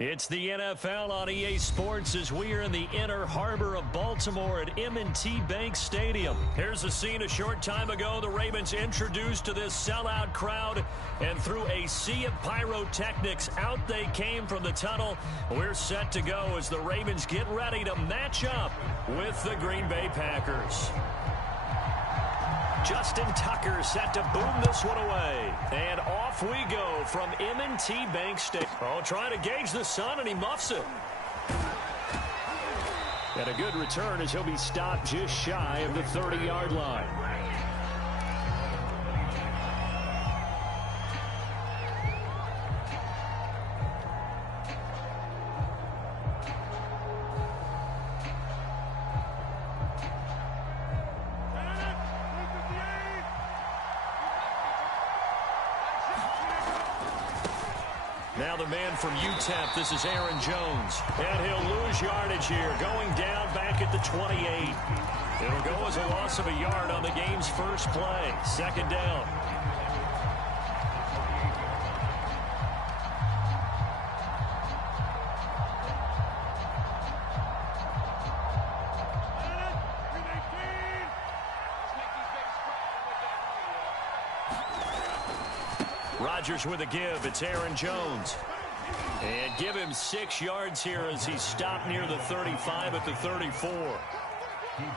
It's the NFL on EA Sports as we are in the inner harbor of Baltimore at M&T Bank Stadium. Here's a scene a short time ago. The Ravens introduced to this sellout crowd, and through a sea of pyrotechnics, out they came from the tunnel. We're set to go as the Ravens get ready to match up with the Green Bay Packers. Justin Tucker set to boom this one away. And off we go from M&T Bank Stadium. Oh, trying to gauge the sun, and he muffs it. And a good return as he'll be stopped just shy of the 30-yard line. Now the man from UTEP, this is Aaron Jones. And he'll lose yardage here, going down back at the 28. It'll go as a loss of a yard on the game's first play. Second down. Rodgers with a give. It's Aaron Jones. And give him 6 yards here as he's stopped near the 35 at the 34.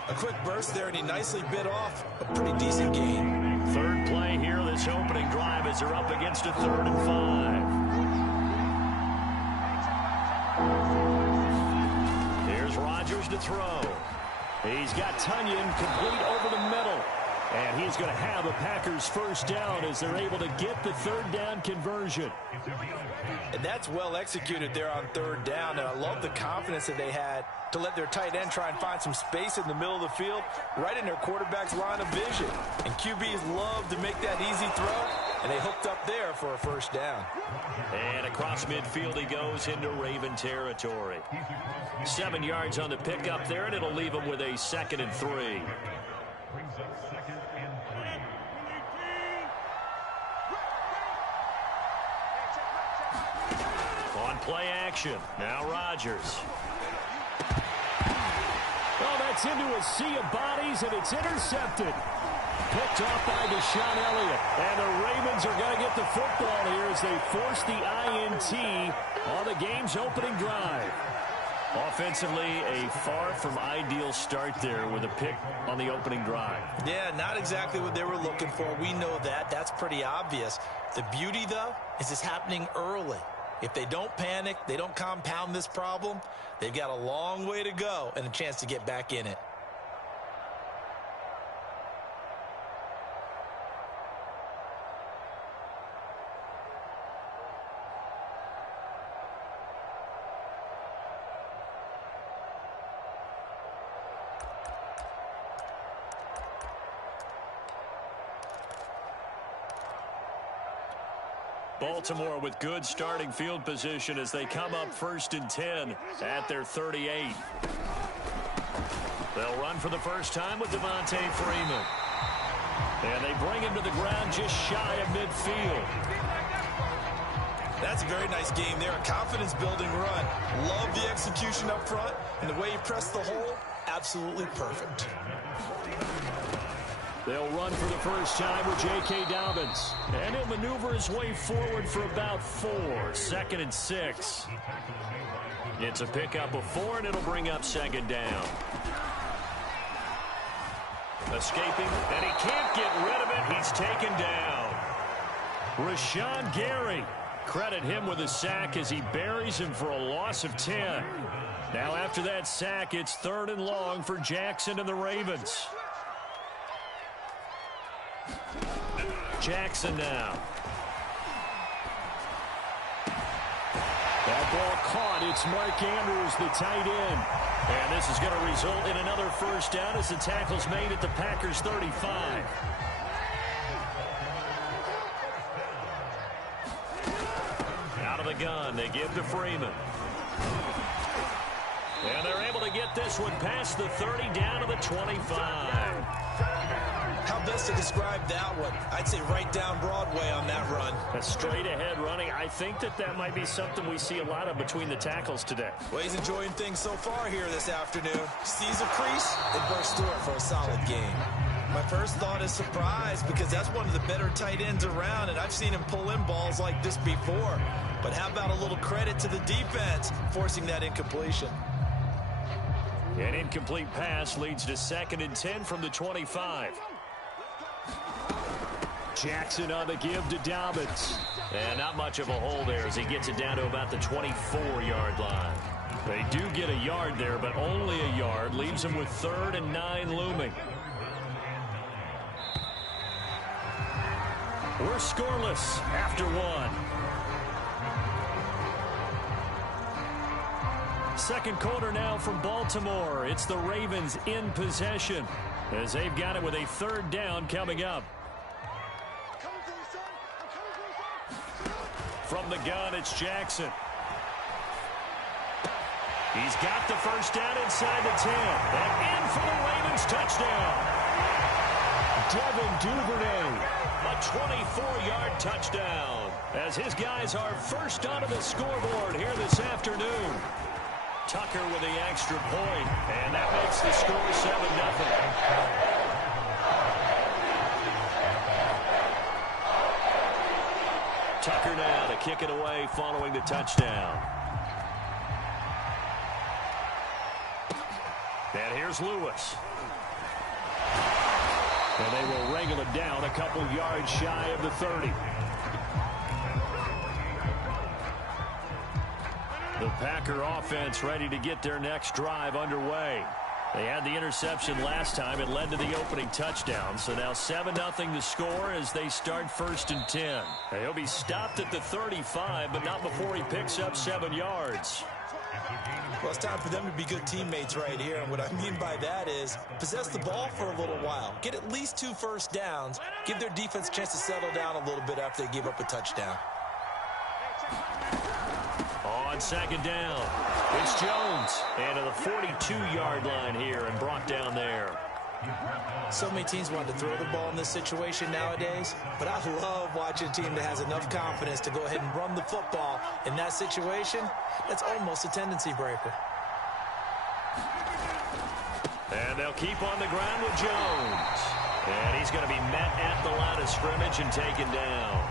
A quick burst there, and he nicely bit off a pretty decent gain. Third play here, this opening drive, as they're up against a 3rd and 5. Here's Rodgers to throw. He's got Tunyon complete over the middle. And he's going to have a Packers first down as they're able to get the 3rd down conversion. And that's well executed there on 3rd down. And I love the confidence that they had to let their tight end try and find some space in the middle of the field, right in their quarterback's line of vision. And QBs love to make that easy throw, and they hooked up there for a first down. And across midfield he goes into Raven territory. 7 yards on the pickup there, and it'll leave him with a 2nd and 3. On play action. Now Rodgers. Oh, that's into a sea of bodies, and it's intercepted. Picked off by Deshaun Elliott. And the Ravens are going to get the football here as they force the INT on the game's opening drive. Offensively, a far from ideal start there with a pick on the opening drive. Yeah, not exactly what they were looking for. We know that. That's pretty obvious. The beauty, though, is it's happening early. If they don't panic, they don't compound this problem, they've got a long way to go and a chance to get back in it. Baltimore with good starting field position as they come up 1st and 10 at their 38. They'll run for the first time with Devontae Freeman. And they bring him to the ground just shy of midfield. That's a very nice game there. A confidence-building run. Love the execution up front. And the way he pressed the hole, absolutely perfect. They'll run for the first time with J.K. Dobbins. And he'll maneuver his way forward for about 4. 2nd and 6. It's a pickup of 4, and it'll bring up 2nd down. Escaping, and he can't get rid of it. He's taken down. Rashawn Gary. Credit him with a sack as he buries him for a loss of 10. Now after that sack, it's 3rd and long for Jackson and the Ravens. Jackson now. That ball caught. It's Mark Andrews, the tight end. And this is going to result in another first down as the tackle's made at the Packers' 35. Out of the gun, they give to Freeman. And they're able to get this one past the 30 down to the 25. How best to describe that one? I'd say right down Broadway on that run. A straight ahead running. I think that might be something we see a lot of between the tackles today. Well, he's enjoying things so far here this afternoon. Sees a crease and bursts through it for a solid game. My first thought is surprise, because that's one of the better tight ends around, and I've seen him pull in balls like this before. But how about a little credit to the defense forcing that incompletion? An incomplete pass leads to 2nd and 10 from the 25. Jackson on the give to Dobbins. And not much of a hole there as he gets it down to about the 24-yard line. They do get a yard there, but only a yard. Leaves them with 3rd and 9 looming. We're scoreless after 1. Second quarter now from Baltimore. It's the Ravens in possession as they've got it with a 3rd down coming up. From the gun, it's Jackson. He's got the first down inside the 10. And in for the Ravens touchdown. Devin Duvernay. A 24-yard touchdown as his guys are first onto the scoreboard here this afternoon. Tucker with the extra point, and that makes the score 7-0. Tucker now to kick it away following the touchdown. And here's Lewis. And they will wrangle it down a couple yards shy of the 30. The Packer offense ready to get their next drive underway. They had the interception last time. It led to the opening touchdown. So now 7-0 the score as they start 1st and 10. He'll be stopped at the 35, but not before he picks up 7 yards. Well, it's time for them to be good teammates right here. And what I mean by that is possess the ball for a little while. Get at least 2 first downs. Give their defense a chance to settle down a little bit after they give up a touchdown. On 2nd down, it's Jones. And to the 42-yard line here and brought down there. So many teams want to throw the ball in this situation nowadays, but I love watching a team that has enough confidence to go ahead and run the football. In that situation, that's almost a tendency breaker. And they'll keep on the ground with Jones. And he's going to be met at the line of scrimmage and taken down.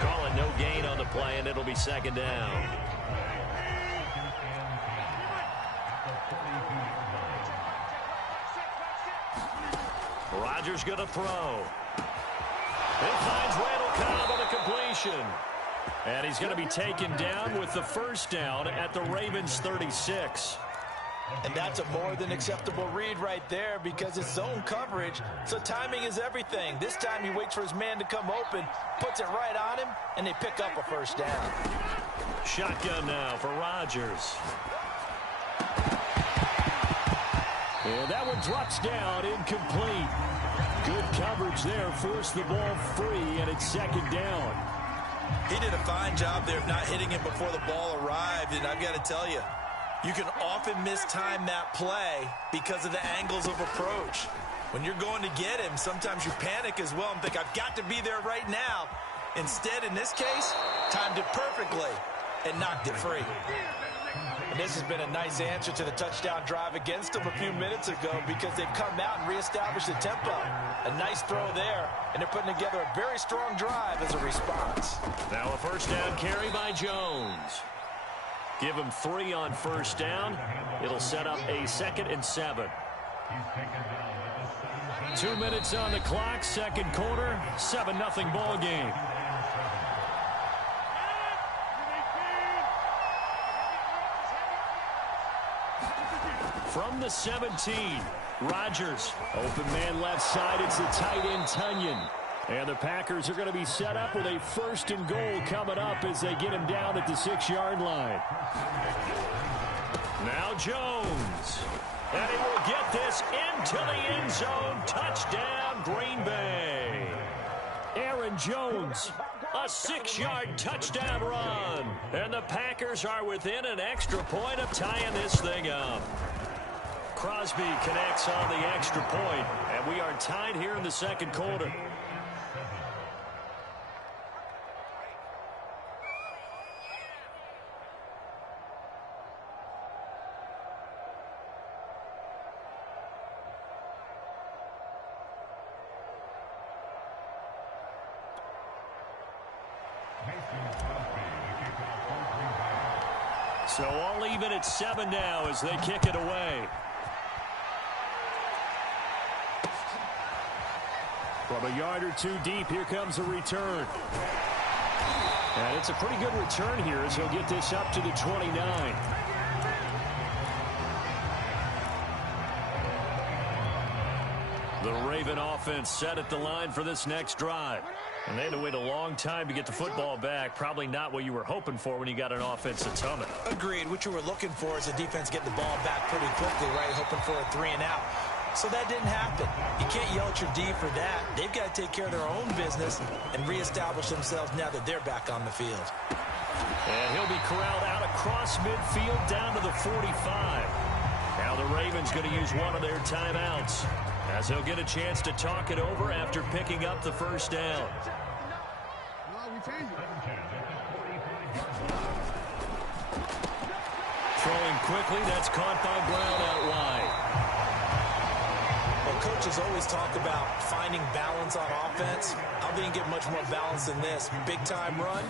Call it no gain on the play, and it'll be 2nd down. Rodgers going to throw. It finds Randall Cobb on a completion. And he's going to be taken down with the first down at the Ravens 36. And that's a more than acceptable read right there because it's zone coverage, so timing is everything. This time he waits for his man to come open, puts it right on him, and they pick up a first down. Shotgun now for Rodgers. And that one drops down, incomplete. Good coverage there, forced the ball free, and it's 2nd down. He did a fine job there of not hitting him before the ball arrived, and I've got to tell you, you can often mistime that play because of the angles of approach. When you're going to get him, sometimes you panic as well and think, I've got to be there right now. Instead, in this case, timed it perfectly and knocked it free. And this has been a nice answer to the touchdown drive against them a few minutes ago because they've come out and reestablished the tempo. A nice throw there, and they're putting together a very strong drive as a response. Now a first down carry by Jones. Give him 3 on first down. It'll set up a 2nd and 7. 2 minutes on the clock, second quarter, 7-0 ball game. From the 17, Rodgers. Open man left side, it's the tight end Tunyon. And the Packers are going to be set up with a 1st and goal coming up as they get him down at the 6-yard line. Now Jones. And he will get this into the end zone. Touchdown, Green Bay. Aaron Jones, a 6-yard touchdown run. And the Packers are within an extra point of tying this thing up. Crosby connects on the extra point, and we are tied here in the second quarter. So all even at 7 now as they kick it away. From a yard or two deep, here comes a return. And it's a pretty good return here as he'll get this up to the 29. The Raven offense set at the line for this next drive. And they had to wait a long time to get the football back. Probably not what you were hoping for when you got an offense that's humming. Agreed. What you were looking for is the defense getting the ball back pretty quickly, right? Hoping for a 3 and out. So that didn't happen. You can't yell at your D for that. They've got to take care of their own business and reestablish themselves now that they're back on the field. And he'll be corralled out across midfield down to the 45. Now the Ravens going to use one of their timeouts, as he'll get a chance to talk it over after picking up the first down. Throwing quickly, that's caught by Brown out wide. Well, coaches always talk about finding balance on offense. I think you get much more balance than this. Big-time run,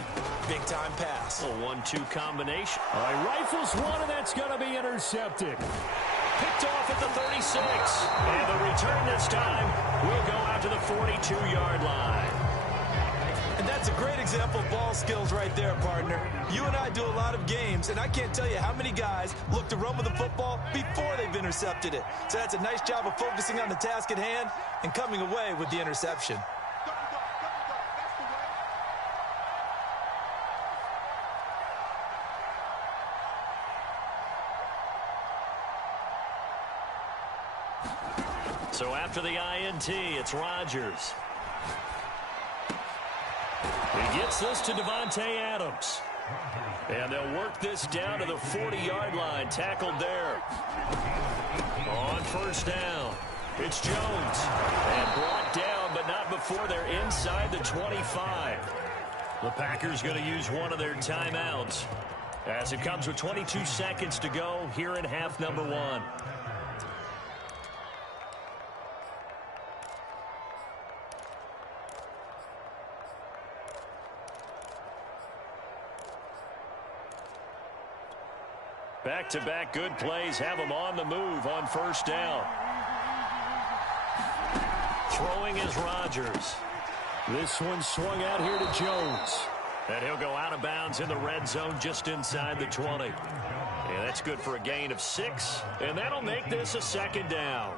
big-time pass. A 1-2 combination. All right, rifles one, and that's going to be intercepted. Picked off at the 36. And the return this time will go out to the 42-yard line. And that's a great example of ball skills right there, partner. You and I do a lot of games, and I can't tell you how many guys look to run with the football before they've intercepted it. So that's a nice job of focusing on the task at hand and coming away with the interception. So after the INT, it's Rodgers. He gets this to Devontae Adams. And they'll work this down to the 40-yard line. Tackled there. On first down, it's Jones. And brought down, but not before they're inside the 25. The Packers going to use one of their timeouts, as it comes with 22 seconds to go here in half number 1. Back-to-back good plays have them on the move on first down. Throwing is Rodgers. This one swung out here to Jones. And he'll go out of bounds in the red zone just inside the 20. And that's good for a gain of 6. And that'll make this a second down.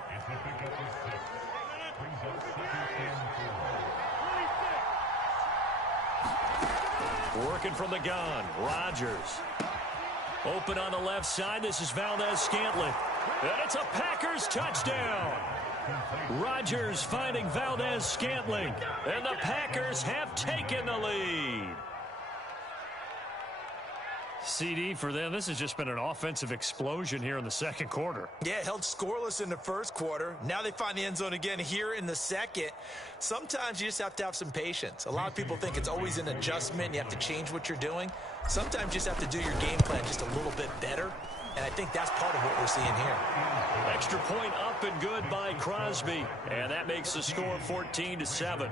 Working from the gun, Rodgers. Open on the left side. This is Valdez-Scantling. And it's a Packers touchdown. Rodgers finding Valdez-Scantling. And the Packers have taken the lead. CD for them. This has just been an offensive explosion here in the second quarter. Yeah, held scoreless in the first quarter. Now they find the end zone again here in the second. Sometimes you just have to have some patience. A lot of people think it's always an adjustment. You have to change what you're doing. Sometimes you just have to do your game plan just a little bit better. And I think that's part of what we're seeing here. Extra point up and good by Crosby. And that makes the score 14-7.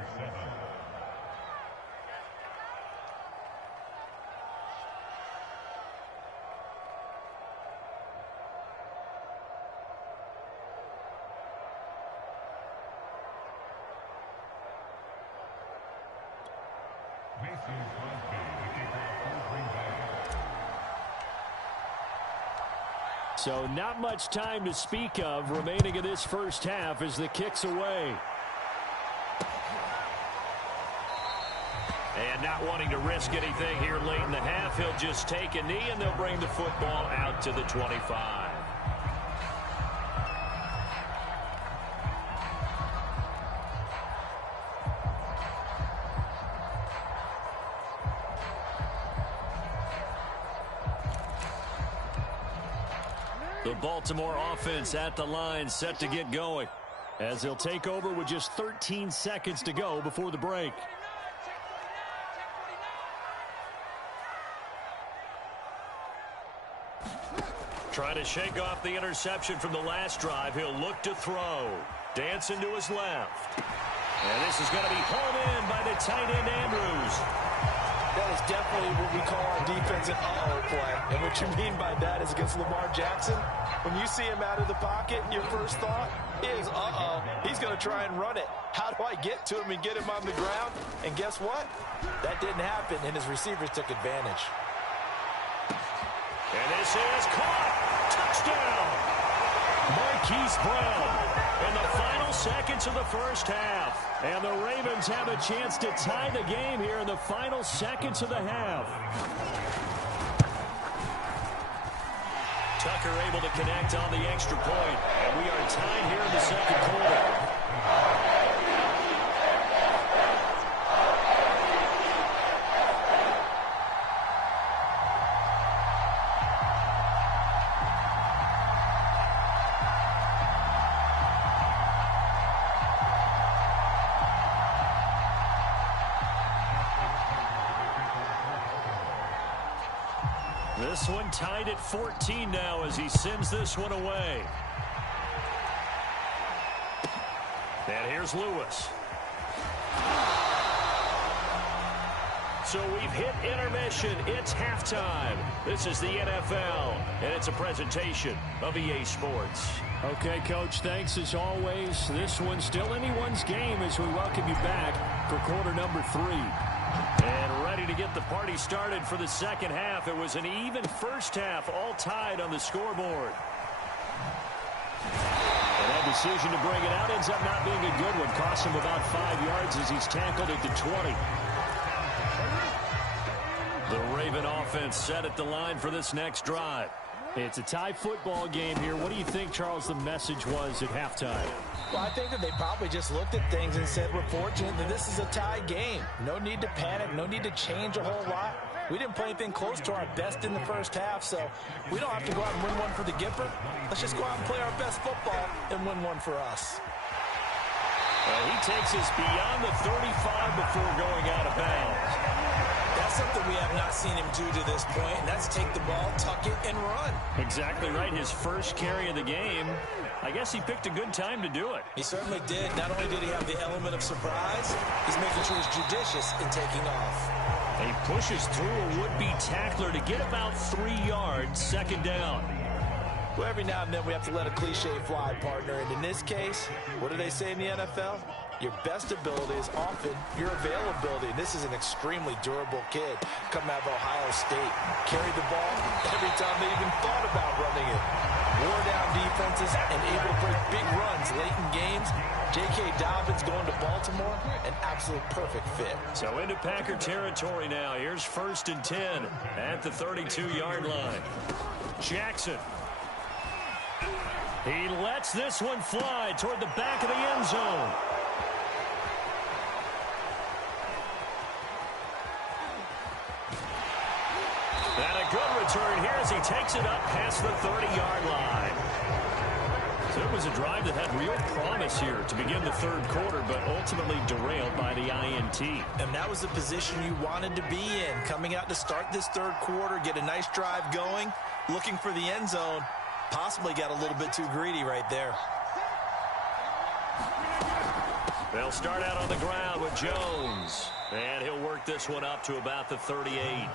So not much time to speak of remaining in this first half as the kick's away. And not wanting to risk anything here late in the half, he'll just take a knee and they'll bring the football out to the 25. The Baltimore offense at the line, set to get going, as they'll take over with just 13 seconds to go before the break. Trying to shake off the interception from the last drive. He'll look to throw. Dancing to his left. And this is going to be hauled in by the tight end, Andrews. That is definitely what we call our defense an uh-oh play. And what you mean by that is against Lamar Jackson, when you see him out of the pocket, your first thought is, uh-oh, he's going to try and run it. How do I get to him and get him on the ground? And guess what? That didn't happen, and his receivers took advantage. And this is caught. Touchdown. Marquise Brown in the final seconds of the first half. And the Ravens have a chance to tie the game here in the final seconds of the half. Tucker able to connect on the extra point. And we are tied here in the second quarter. This one tied at 14 now as he sends this one away. And here's Lewis. So we've hit intermission. It's halftime. This is the NFL, and it's a presentation of EA Sports. Okay, Coach, thanks as always. This one's still anyone's game as we welcome you back for quarter number 3. And ready to get the party started for the second half. It was an even first half, all tied on the scoreboard. And that decision to bring it out ends up not being a good one. Cost him about 5 yards as he's tackled at the 20. The Raven offense set at the line for this next drive. It's a tie football game here. What do you think, Charles, the message was at halftime? Well, I think that they probably just looked at things and said, we're fortunate that this is a tie game. No need to panic. No need to change a whole lot. We didn't play anything close to our best in the first half, so we don't have to go out and win one for the Gipper. Let's just go out and play our best football and win one for us. He takes us beyond the 35 before going out of bounds. That's something we have not seen him do to this point, and that's take the ball, tuck it, and run. Exactly right. His first carry of the game. I guess he picked a good time to do it. He certainly did. Not only did he have the element of surprise, he's making sure he's judicious in taking off. He pushes through a would-be tackler to get about 3 yards, second down. Well, every now and then we have to let a cliche fly, partner. And in this case, what do they say in the NFL? Your best ability is often your availability. And this is an extremely durable kid coming out of Ohio State. Carried the ball every time they even thought about running it. Wore down defenses and able to break big runs late in games. J.K. Dobbins going to Baltimore, an absolute perfect fit. So into Packer territory now. Here's 1st and 10 at the 32-yard line. Jackson. He lets this one fly toward the back of the end zone. And a good return here as he takes it up past the 30-yard line. So it was a drive that had real promise here to begin the third quarter, but ultimately derailed by the INT. And that was the position you wanted to be in. Coming out to start this third quarter, get a nice drive going, looking for the end zone. Possibly got a little bit too greedy right there. They'll start out on the ground with Jones. And he'll work this one up to about the 38.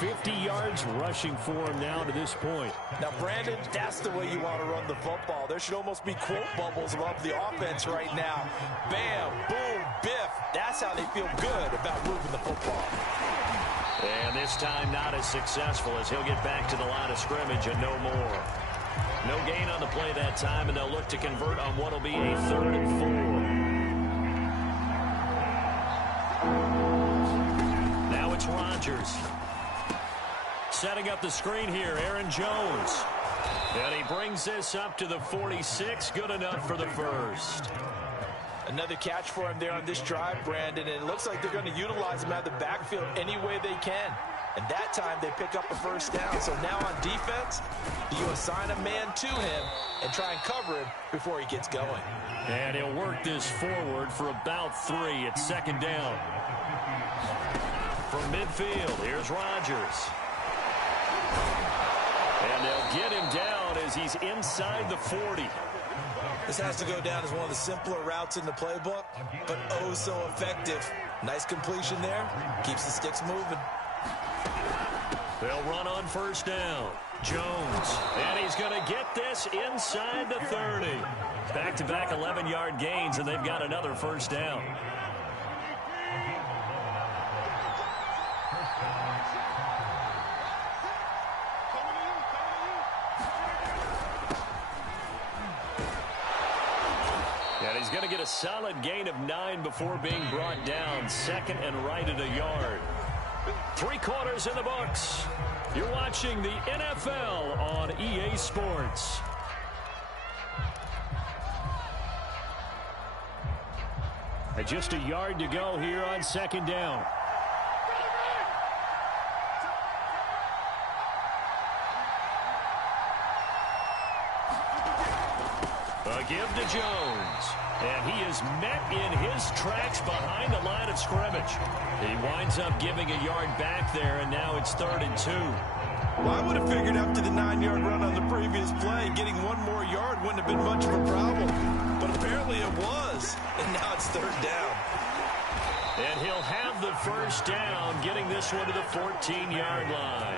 50 yards rushing for him now to this point. Now, Brandon, that's the way you want to run the football. There should almost be quote bubbles above the offense right now. Bam, boom, biff. That's how they feel good about moving the football. And this time not as successful as he'll get back to the line of scrimmage and no more. No gain on the play that time, and they'll look to convert on what will be a 3rd and 4. Now it's Rodgers. Setting up the screen here, Aaron Jones. And he brings this up to the 46. Good enough for the first. Another catch for him there on this drive, Brandon, and it looks like they're going to utilize him out of the backfield any way they can. And that time they pick up a first down. So now on defense, you assign a man to him and try and cover him before he gets going. And he'll work this forward for about 3. It's second down. From midfield, here's Rodgers. And they'll get him down as he's inside the 40. This has to go down as one of the simpler routes in the playbook, but oh so effective. Nice completion there. Keeps the sticks moving. They'll run on first down. Jones. And he's going to get this inside the 30. Back-to-back 11-yard gains, and they've got another first down. He's going to get a solid gain of 9 before being brought down. Second and right at a yard. 3 quarters in the books. You're watching the NFL on EA Sports. And just a yard to go here on second down. A give to Jones. And he is met in his tracks behind the line of scrimmage. He winds up giving a yard back there, and now it's 3rd and 2. Well, I would have figured after the 9-yard run on the previous play, getting 1 more yard wouldn't have been much of a problem. But apparently it was, and now it's 3rd down. And he'll have the first down, getting this one to the 14-yard line.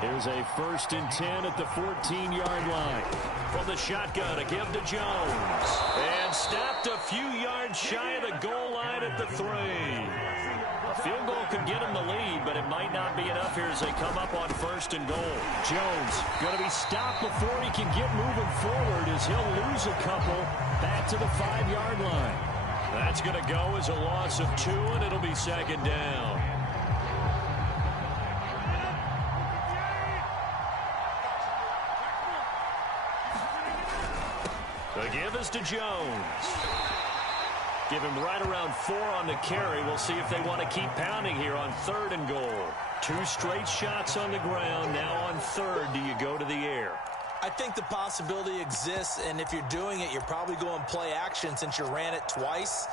Here's a 1st and 10 at the 14-yard line. From the shotgun, a give to Jones. And stopped a few yards shy of the goal line at the 3. A field goal could get him the lead, but it might not be enough here as they come up on 1st and goal. Jones going to be stopped before he can get moving forward as he'll lose a couple back to the 5-yard line. That's going to go as a loss of 2, and it'll be second down. The give is to Jones. Give him right around 4 on the carry. We'll see if they want to keep pounding here on 3rd and goal. 2 straight shots on the ground. Now on 3rd, do you go to the air? I think the possibility exists, and if you're doing it, you're probably going play action since you ran it twice.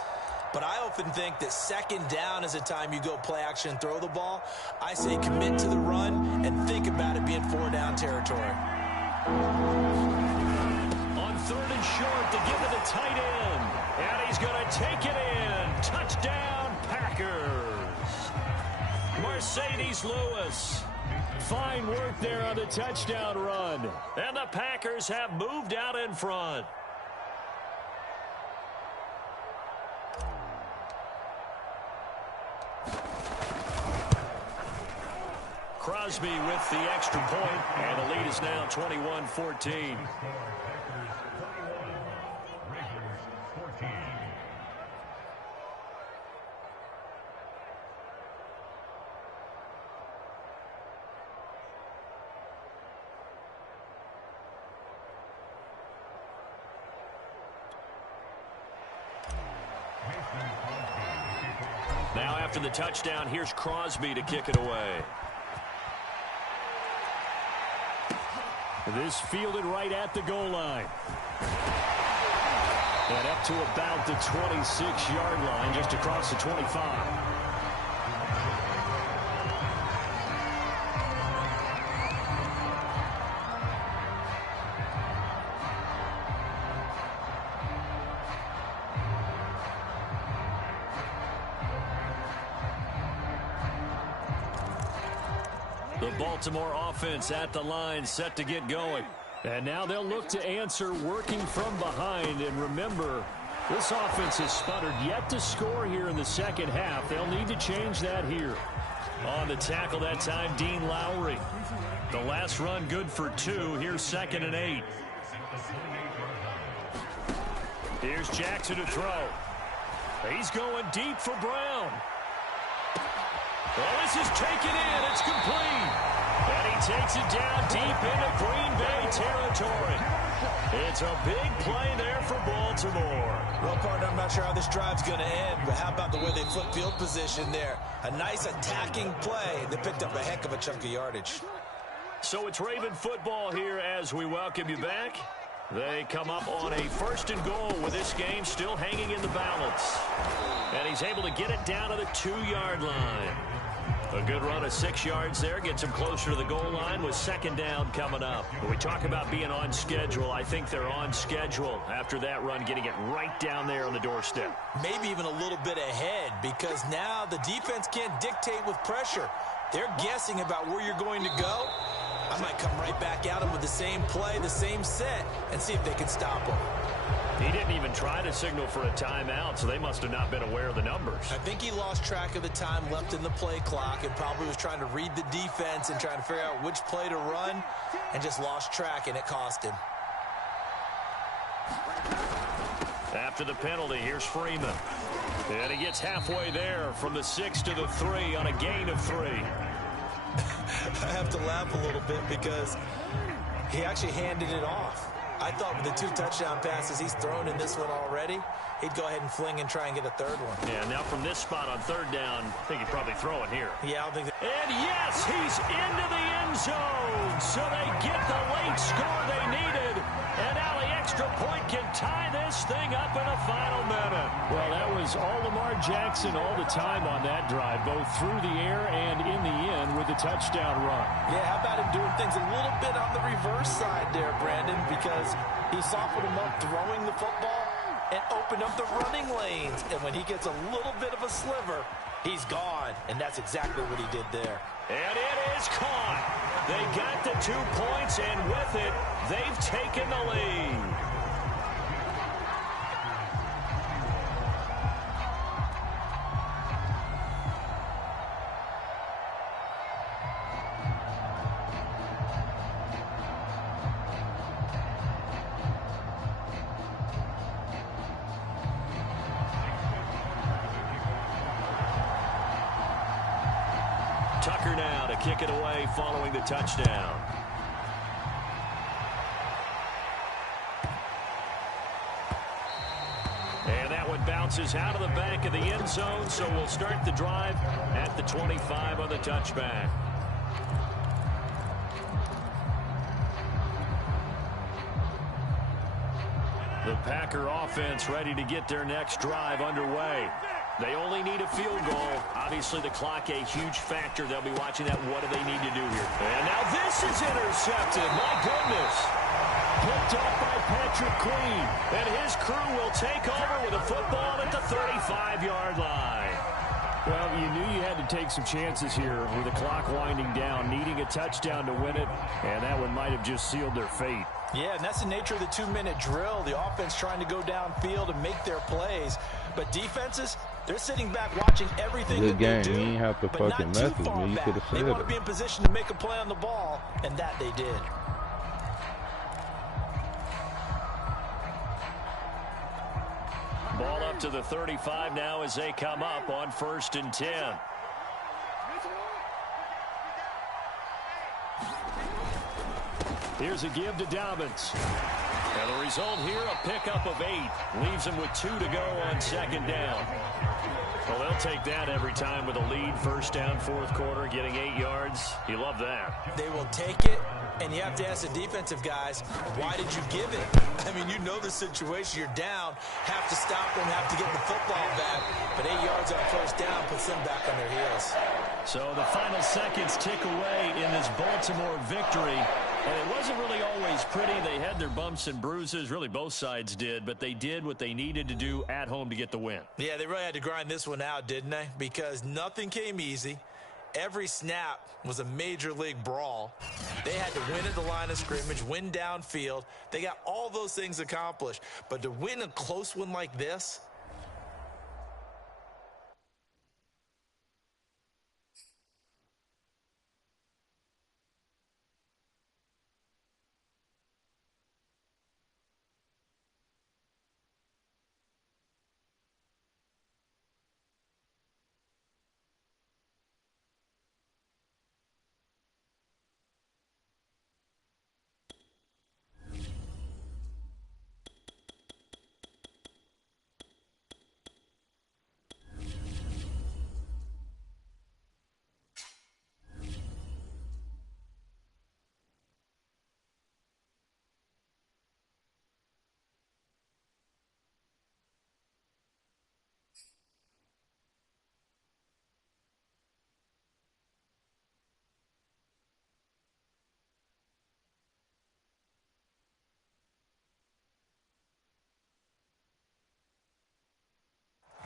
But I often think that second down is a time you go play action and throw the ball. I say commit to the run and think about it being 4-down territory. On 3rd and short, to give it to tight end. And he's going to take it in. Touchdown, Packers. Mercedes Lewis. Fine work there on the touchdown run. And the Packers have moved out in front. Crosby with the extra point, and the lead is now 21-14. Now after the touchdown, here's Crosby to kick it away. This fielded right at the goal line. And up to about the 26-yard line, just across the 25. The Baltimore offense at the line, set to get going. And now they'll look to answer working from behind. And remember, this offense has sputtered yet to score here in the second half. They'll need to change that here. On the tackle that time, Dean Lowry. The last run good for 2. Here's 2nd and 8. Here's Jackson to throw. He's going deep for Brown. Well, this is taken in. It's complete. And he takes it down deep into Green Bay territory. It's a big play there for Baltimore. Well, partner, I'm not sure how this drive's going to end, but how about the way they flip field position there? A nice attacking play. They picked up a heck of a chunk of yardage. So it's Raven football here as we welcome you back. They come up on a 1st and goal with this game still hanging in the balance. And he's able to get it down to the 2-yard line. A good run of 6 yards there gets him closer to the goal line with 2nd down coming up. When we talk about being on schedule, I think they're on schedule after that run, getting it right down there on the doorstep. Maybe even a little bit ahead, because now the defense can't dictate with pressure. They're guessing about where you're going to go. I might come right back at them with the same play, the same set, and see if they can stop them. He didn't even try to signal for a timeout, so they must have not been aware of the numbers. I think he lost track of the time left in the play clock and probably was trying to read the defense and trying to figure out which play to run, and just lost track, and it cost him. After the penalty, here's Freeman. And he gets halfway there from the 6 to the 3 on a gain of 3. I have to laugh a little bit because he actually handed it off. I thought with the 2 touchdown passes he's thrown in this one already, he'd go ahead and fling and try and get a 3rd one. Yeah, now from this spot on 3rd down, I think he'd probably throw it here. Yeah, I don't think that. And yes, he's into the end zone. So they get the late score they needed. And now the extra point can tie this thing up in the final minute. Well, that was all Lamar Jackson all the time on that drive, both through the air and in the end with the touchdown run. Yeah, how about him doing things a little bit on the reverse side there, Brandon, because he softened him up throwing the football and opened up the running lanes. And when he gets a little bit of a sliver, he's gone. And that's exactly what he did there. And it is caught. They got the 2 points, and with it, they've taken the lead. Tucker now to kick it away following the touchdown. And that one bounces out of the back of the end zone, so we'll start the drive at the 25 on the touchback. The Packer offense ready to get their next drive underway. They only need a field goal. Obviously, the clock a huge factor. They'll be watching that. What do they need to do here? And now this is intercepted. My goodness. Picked up by Patrick Queen. And his crew will take over with a football at the 35-yard line. Well, you knew you had to take some chances here with the clock winding down, needing a touchdown to win it, and that one might have just sealed their fate. Yeah, and that's the nature of the 2-minute drill. The offense trying to go downfield and make their plays. But defenses, they're sitting back watching everything that they do. You ain't have to fucking mess with me. You could have said They want to it. be in position to make a play on the ball, and that they did. Ball up to the 35 now as they come up on 1st and 10. Here's a give to Dobbins. And the result here, a pickup of 8. Leaves them with 2 to go on 2nd down. Well, they'll take that every time with a lead. 1st down, 4th quarter, getting 8 yards. You love that. They will take it, and you have to ask the defensive guys, why did you give it? I mean, you know the situation. You're down, have to stop them, have to get the football back. But 8 yards on 1st down puts them back on their heels. So the final seconds tick away in this Baltimore victory. And it wasn't really always pretty. They had their bumps and bruises. Really, both sides did. But they did what they needed to do at home to get the win. Yeah, they really had to grind this one out, didn't they? Because nothing came easy. Every snap was a major league brawl. They had to win at the line of scrimmage, win downfield. They got all those things accomplished. But to win a close one like this,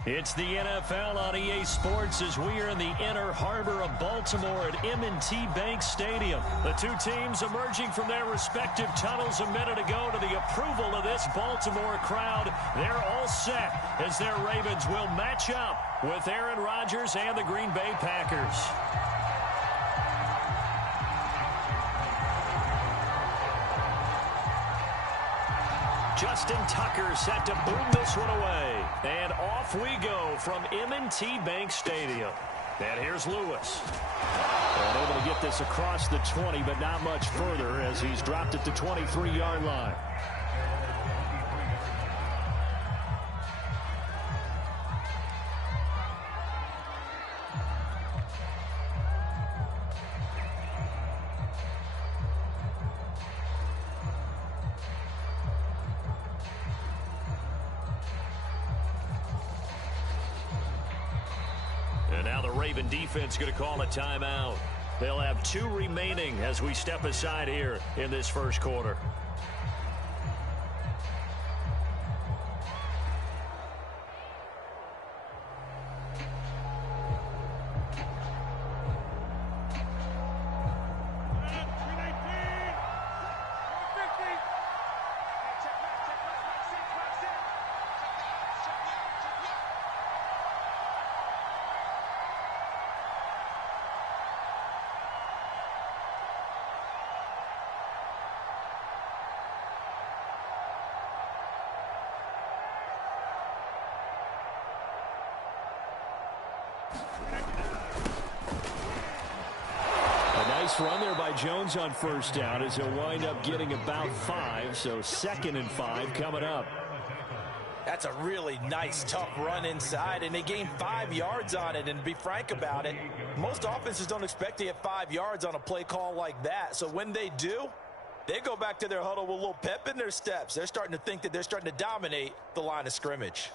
It's the NFL on EA Sports as we are in the inner harbor of Baltimore at M&T Bank Stadium. The two teams emerging from their respective tunnels a minute ago to the approval of this Baltimore crowd. They're all set as their Ravens will match up with Aaron Rodgers and the Green Bay Packers. Justin Tucker set to boom this one away. And off we go from M&T Bank Stadium. And here's Lewis. And able to get this across the 20, but not much further as he's dropped it to 23-yard line. And now the Raven defense going to call a timeout. They'll have 2 remaining as we step aside here in this first quarter. A nice run there by Jones on first down as he'll wind up getting about 5. So 2nd and 5 coming up. That's a really nice, tough run inside, and they gained 5 yards on it. And to be frank about it, most offenses don't expect to get 5 yards on a play call like that. So when they do, they go back to their huddle with a little pep in their steps. They're starting to think that they're starting to dominate the line of scrimmage.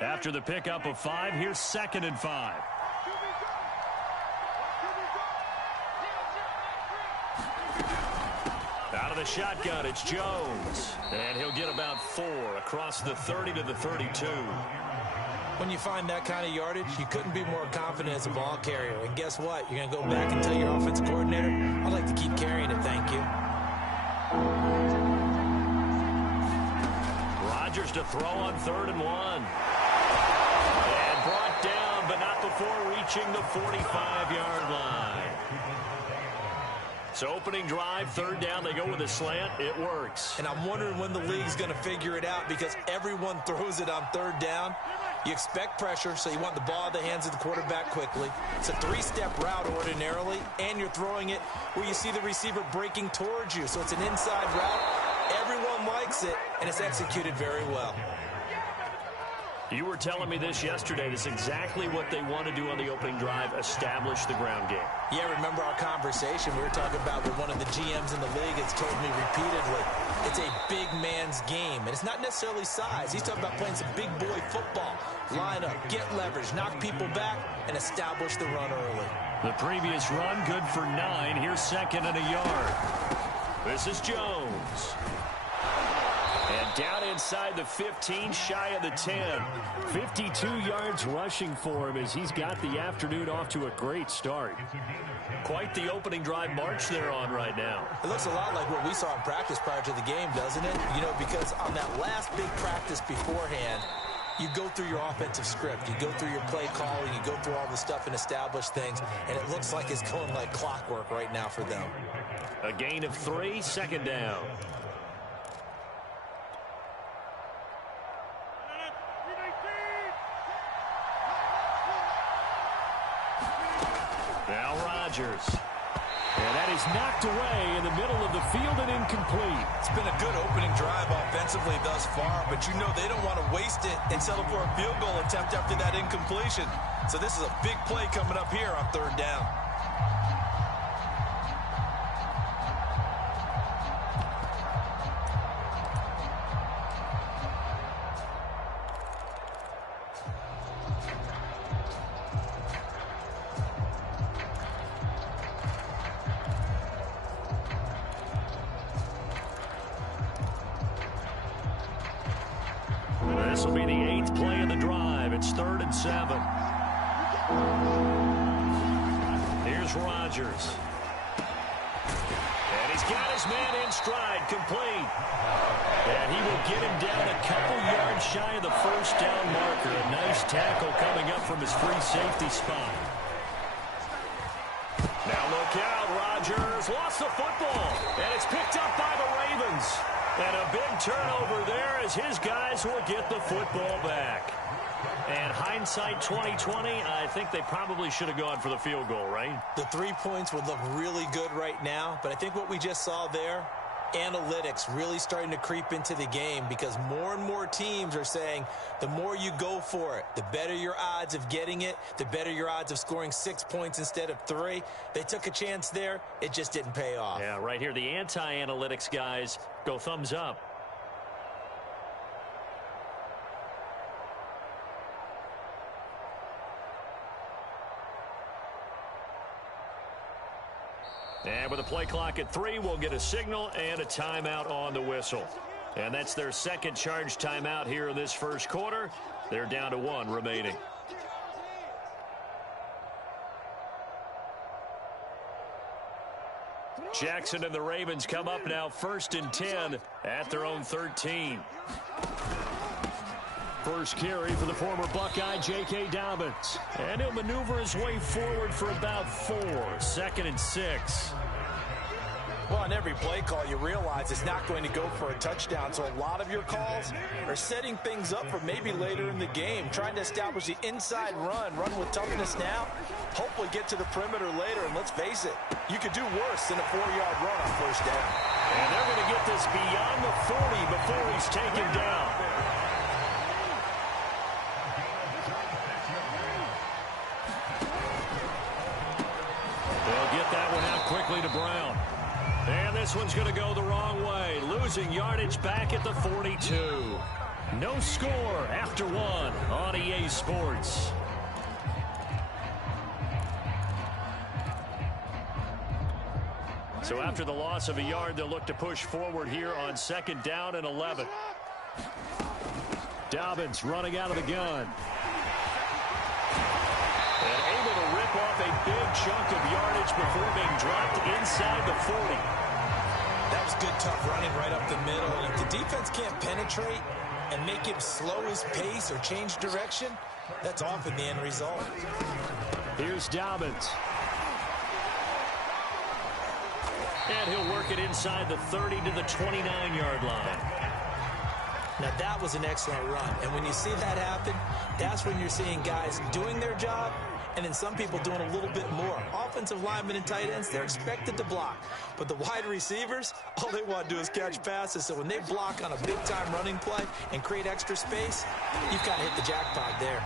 After the pickup of 5, here's 2nd and 5. Out of the shotgun, it's Jones. And he'll get about 4 across the 30 to the 32. When you find that kind of yardage, you couldn't be more confident as a ball carrier. And guess what? You're going to go back and tell your offensive coordinator, I'd like to keep carrying it, thank you. Rodgers to throw on 3rd and 1. And brought down, but not before reaching the 45-yard line. So opening drive, 3rd down, they go with a slant. It works. And I'm wondering when the league's going to figure it out because everyone throws it on 3rd down. You expect pressure, so you want the ball in the hands of the quarterback quickly. It's a 3-step route ordinarily, and you're throwing it where you see the receiver breaking towards you. So it's an inside route. Everyone likes it, and it's executed very well. You were telling me this yesterday. This is exactly what they want to do on the opening drive, establish the ground game. Yeah, remember our conversation? We were talking about with one of the GMs in the league has told me repeatedly, it's a big man's game. And it's not necessarily size. He's talking about playing some big boy football. Line up, get leverage, knock people back, and establish the run early. The previous run, good for 9. Here's 2nd and a yard. This is Jones. And down inside the 15, shy of the 10. 52 yards rushing for him as he's got the afternoon off to a great start. Quite the opening drive march they're on right now. It looks a lot like what we saw in practice prior to the game, doesn't it? You know, because on that last big practice beforehand, you go through your offensive script. You go through your play calling. You go through all the stuff and establish things. And it looks like it's going like clockwork right now for them. A gain of 3, 2nd down. Now Rodgers. And that is knocked away in the middle of the field and incomplete. It's been a good opening drive offensively thus far, but you know they don't want to waste it and settle for a field goal attempt after that incompletion. So this is a big play coming up here on 3rd down. This will be the 8th play of the drive. It's 3rd and 7. Here's Rodgers. And he's got his man in stride, complete. And he will get him down a couple yards shy of the first down marker. A nice tackle coming up from his free safety spot. Now look out, Rodgers lost the football, and it's picked up by the Ravens. And a big turnover there as his guys will get the football back. And hindsight 2020, I think they probably should have gone for the field goal, right? The 3 points would look really good right now, but I think what we just saw there, analytics really starting to creep into the game because more and more teams are saying the more you go for it, the better your odds of getting it, the better your odds of scoring 6 points instead of 3. They took a chance there. It just didn't pay off. Yeah, right here, the anti-analytics guys go thumbs up. And with a play clock at 3, we'll get a signal and a timeout on the whistle. And that's their second charge timeout here in this first quarter. They're down to 1 remaining. Jackson and the Ravens come up now 1st and 10 at their own 13. First carry for the former Buckeye, J.K. Dobbins. And he'll maneuver his way forward for about 4. 2nd and 6. Well, on every play call, you realize it's not going to go for a touchdown. So a lot of your calls are setting things up for maybe later in the game, trying to establish the inside run with toughness now, hopefully get to the perimeter later. And let's face it, you could do worse than a 4-yard run on first down. And they're going to get this beyond the 40 before he's taken down. They'll get that one out quickly to Brown. And this one's going to go the wrong way. Losing yardage back at the 42. No score after 1 on EA Sports. So after the loss of a yard, they'll look to push forward here on 2nd down and 11. Dobbins running out of the gun. And able to rip off a big chunk of yardage before being dropped inside the 40. That was good, tough running right up the middle. And if the defense can't penetrate and make him slow his pace or change direction, that's often the end result. Here's Dobbins. And he'll work it inside the 30 to the 29-yard line. Now, that was an excellent run. And when you see that happen, that's when you're seeing guys doing their job and then some people doing a little bit more. Offensive linemen and tight ends, they're expected to block. But the wide receivers, all they want to do is catch passes. So when they block on a big-time running play and create extra space, you've kind of hit the jackpot there.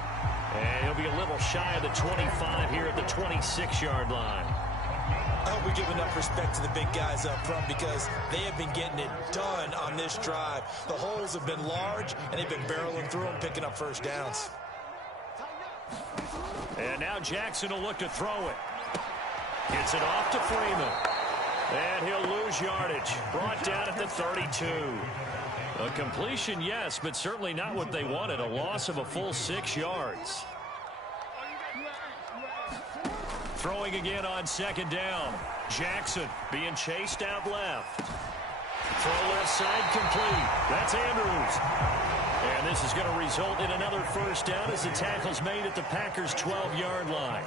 And he'll be a little shy of the 25 here at the 26-yard line. I hope we give enough respect to the big guys up front because they have been getting it done on this drive. The holes have been large, and they've been barreling through them, picking up first downs. And now Jackson will look to throw it. Gets it off to Freeman. And he'll lose yardage. Brought down at the 32. A completion, yes, but certainly not what they wanted. A loss of a full 6 yards. Throwing again on 2nd down. Jackson being chased out left. Throw left side complete. That's Andrews. And this is going to result in another first down as the tackle's made at the Packers' 12-yard line.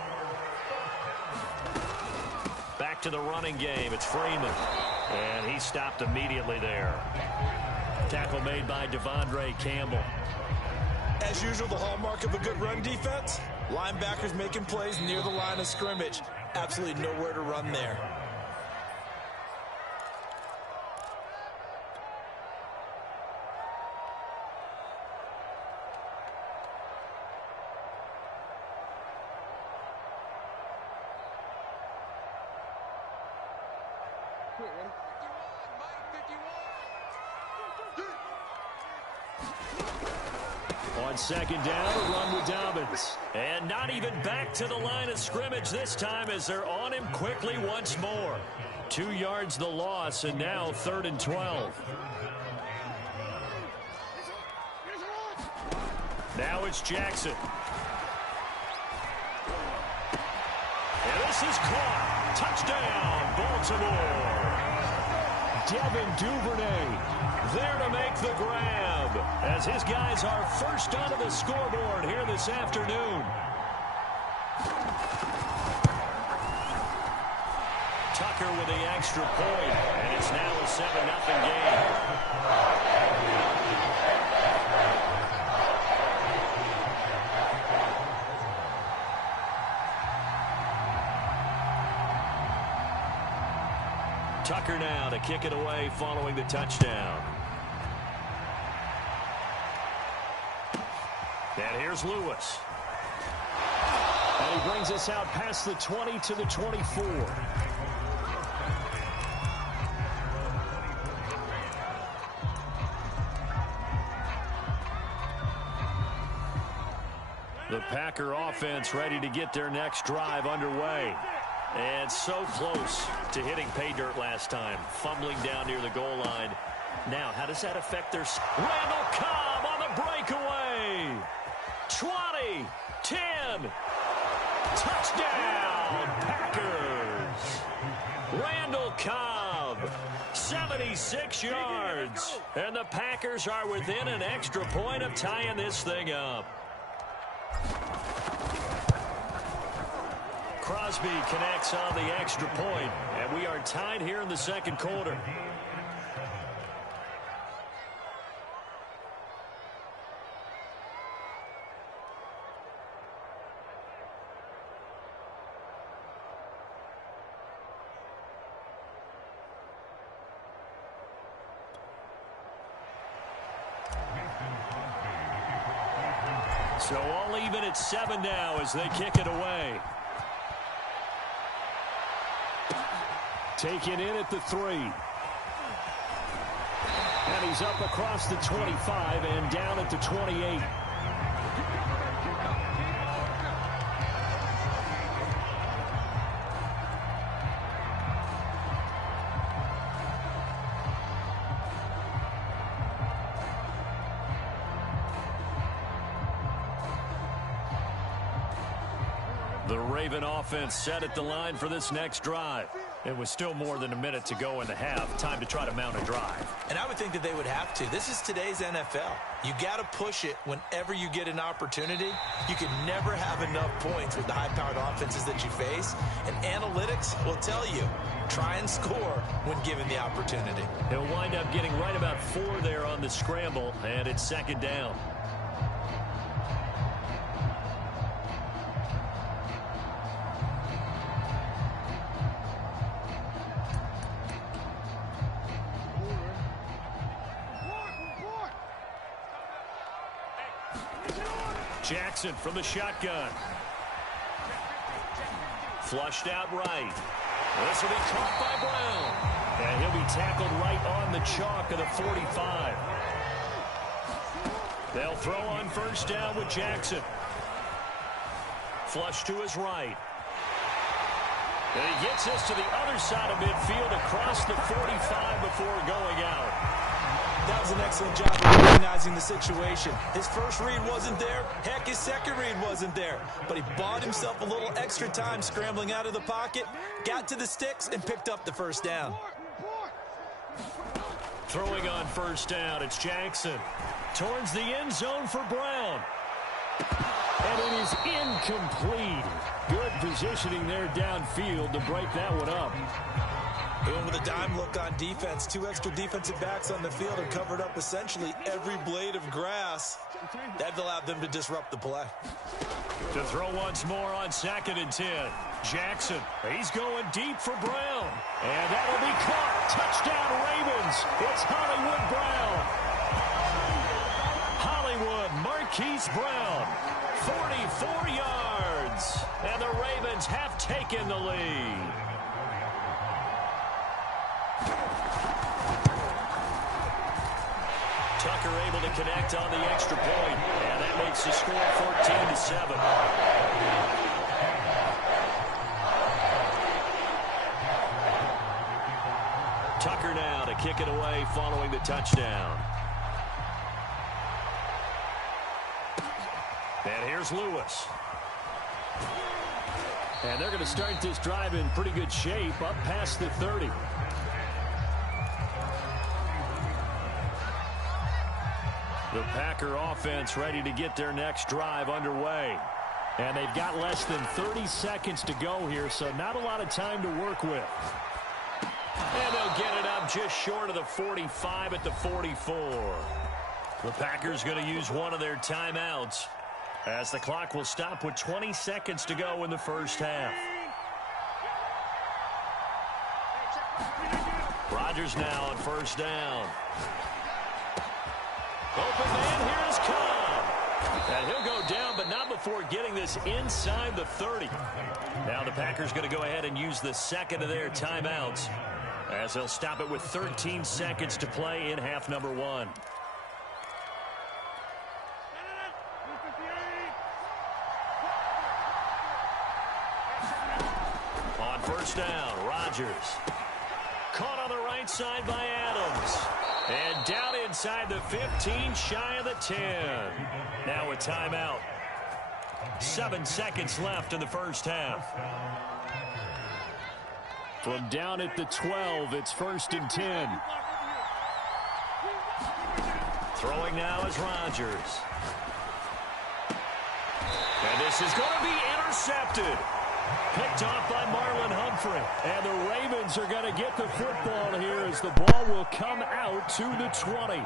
Back to the running game. It's Freeman. And he stopped immediately there. Tackle made by Devondre Campbell. As usual, the hallmark of a good run defense, linebackers making plays near the line of scrimmage. Absolutely nowhere to run there. On 2nd down, a run with Dobbins. And not even back to the line of scrimmage this time as they're on him quickly once more. 2 yards the loss, and now 3rd and 12. Now it's Jackson. And this is caught. Touchdown, Baltimore. Devin Duvernay there to make the grab as his guys are first onto the scoreboard here this afternoon. Tucker with the extra point, and it's now a 7-0 game. Tucker now to kick it away following the touchdown. And here's Lewis. And he brings us out past the 20 to the 24. The Packer offense ready to get their next drive underway. And so close to hitting pay dirt last time. Fumbling down near the goal line. Now, how does that affect their... Randall Cobb on the breakaway. 20, 10. Touchdown, Packers. Randall Cobb, 76 yards. And the Packers are within an extra point of tying this thing up. Crosby connects on the extra point, and we are tied here in the second quarter. So all even at 7 now as they kick it away. Taken in at the 3. And he's up across the 25 and down at the 28. The Raven offense set at the line for this next drive. It was still more than a minute to go in the half. Time to try to mount a drive. And I would think that they would have to. This is today's NFL. You got to push it whenever you get an opportunity. You can never have enough points with the high-powered offenses that you face. And analytics will tell you, try and score when given the opportunity. He'll wind up getting right about 4 there on the scramble, and it's second down. Jackson from the shotgun. Flushed out right. This will be caught by Brown. And he'll be tackled right on the chalk of the 45. They'll throw on first down with Jackson. Flush to his right. And he gets this to the other side of midfield across the 45 before going out. That was an excellent job of recognizing the situation. His first read wasn't there. Heck, his second read wasn't there. But he bought himself a little extra time scrambling out of the pocket, got to the sticks, and picked up the first down. Throwing on first down, it's Jackson. Towards the end zone for Brown. And it is incomplete. Good positioning there downfield to break that one up. Going with a dime look on defense. 2 extra defensive backs on the field and covered up essentially every blade of grass. That allowed them to disrupt the play. To throw once more on 2nd and 10. Jackson, he's going deep for Brown. And that'll be caught. Touchdown Ravens. It's Hollywood Brown. Hollywood Marquise Brown. 44 yards. And the Ravens have taken the lead. Tucker able to connect on the extra point, and that makes the score 14-7. Tucker now to kick it away following the touchdown. Here's Lewis. And they're going to start this drive in pretty good shape, up past the 30. The Packer offense ready to get their next drive underway. And they've got less than 30 seconds to go here, so not a lot of time to work with. And they'll get it up just short of the 45 at the 44. The Packers going to use one of their timeouts, as the clock will stop with 20 seconds to go in the first half. Rodgers now on first down. Open man, here is Cobb. And he'll go down, but not before getting this inside the 30. Now the Packers going to go ahead and use the second of their timeouts, as they'll stop it with 13 seconds to play in half number one. On first down, Rodgers. Caught on the right side by Adams. And down inside the 15, shy of the 10. Now a timeout. 7 seconds left in the first half. From down at the 12, it's 1st and 10. Throwing now is Rodgers. And this is going to be intercepted. Picked off by Marlon Humphrey. And the Ravens are going to get the football here as the ball will come out to the 20.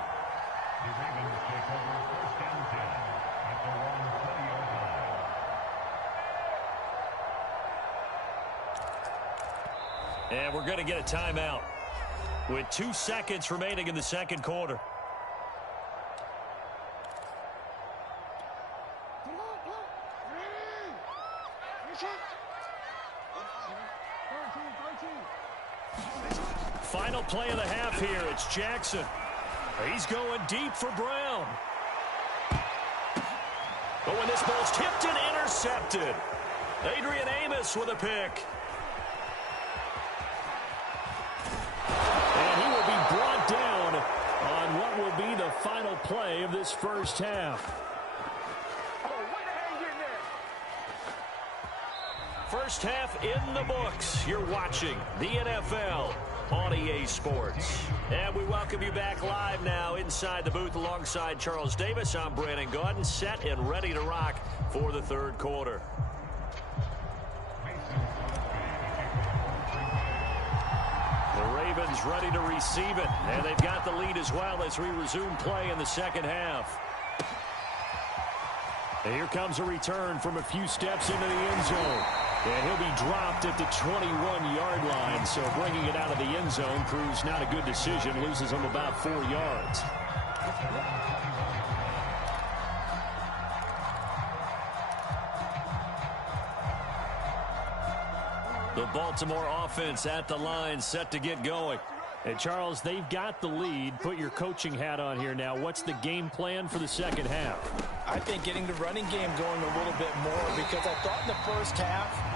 And we're going to get a timeout with 2 seconds remaining in the second quarter. Final play of the half here. It's Jackson. He's going deep for Brown. But when this ball's tipped and intercepted, Adrian Amos with a pick. And he will be brought down on what will be the final play of this first half. First half in the books. You're watching the NFL on EA Sports. And we welcome you back live now inside the booth alongside Charles Davis. I'm Brandon Gaudin, set and ready to rock for the third quarter. The Ravens ready to receive it, and they've got the lead as well as we resume play in the second half. And here comes a return from a few steps into the end zone. And he'll be dropped at the 21-yard line. So bringing it out of the end zone proves not a good decision. Loses him about 4 yards. The Baltimore offense at the line, set to get going. And Charles, they've got the lead. Put your coaching hat on here now. What's the game plan for the second half? I think getting the running game going a little bit more, because I thought in the first half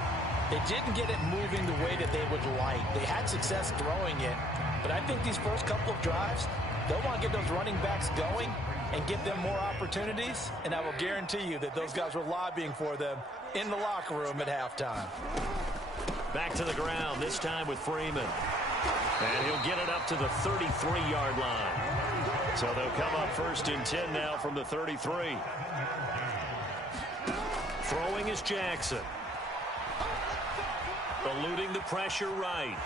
they didn't get it moving the way that they would like. They had success throwing it, but I think these first couple of drives, they'll want to get those running backs going and give them more opportunities, and I will guarantee you that those guys were lobbying for them in the locker room at halftime. Back to the ground, this time with Freeman. And he'll get it up to the 33-yard line. So they'll come up 1st and 10 now from the 33. Throwing is Jackson. Eluding the pressure right.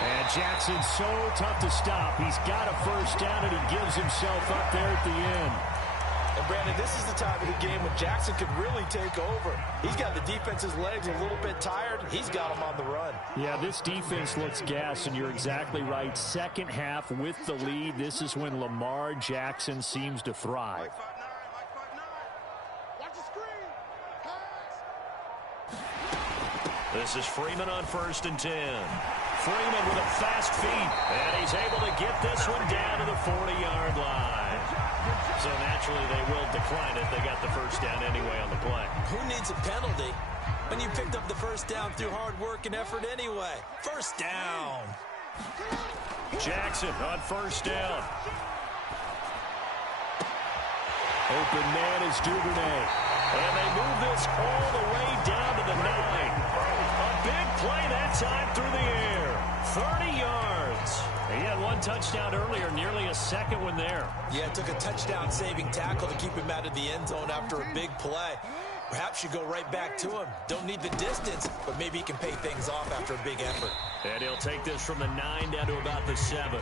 And Jackson's so tough to stop. He's got a first down, and he gives himself up there at the end. And Brandon, this is the time of the game when Jackson could really take over. He's got the defense's legs a little bit tired. He's got them on the run. Yeah, this defense looks gassed, and you're exactly right. Second half with the lead, this is when Lamar Jackson seems to thrive. This is Freeman on 1st and 10. Freeman with a fast feet, and he's able to get this one down to the 40-yard line. So naturally they will decline it. They got the first down anyway on the play. Who needs a penalty when you picked up the first down through hard work and effort anyway? First down. Jackson on 1st down. Open man is Duvernay. And they move this all the way down to the 9. A big play that time through the air. 30 yards. He had one touchdown earlier, nearly a second one there. Yeah, it took a touchdown-saving tackle to keep him out of the end zone after a big play. Perhaps you go right back to him. Don't need the distance, but maybe he can pay things off after a big effort. And he'll take this from the 9 down to about the 7.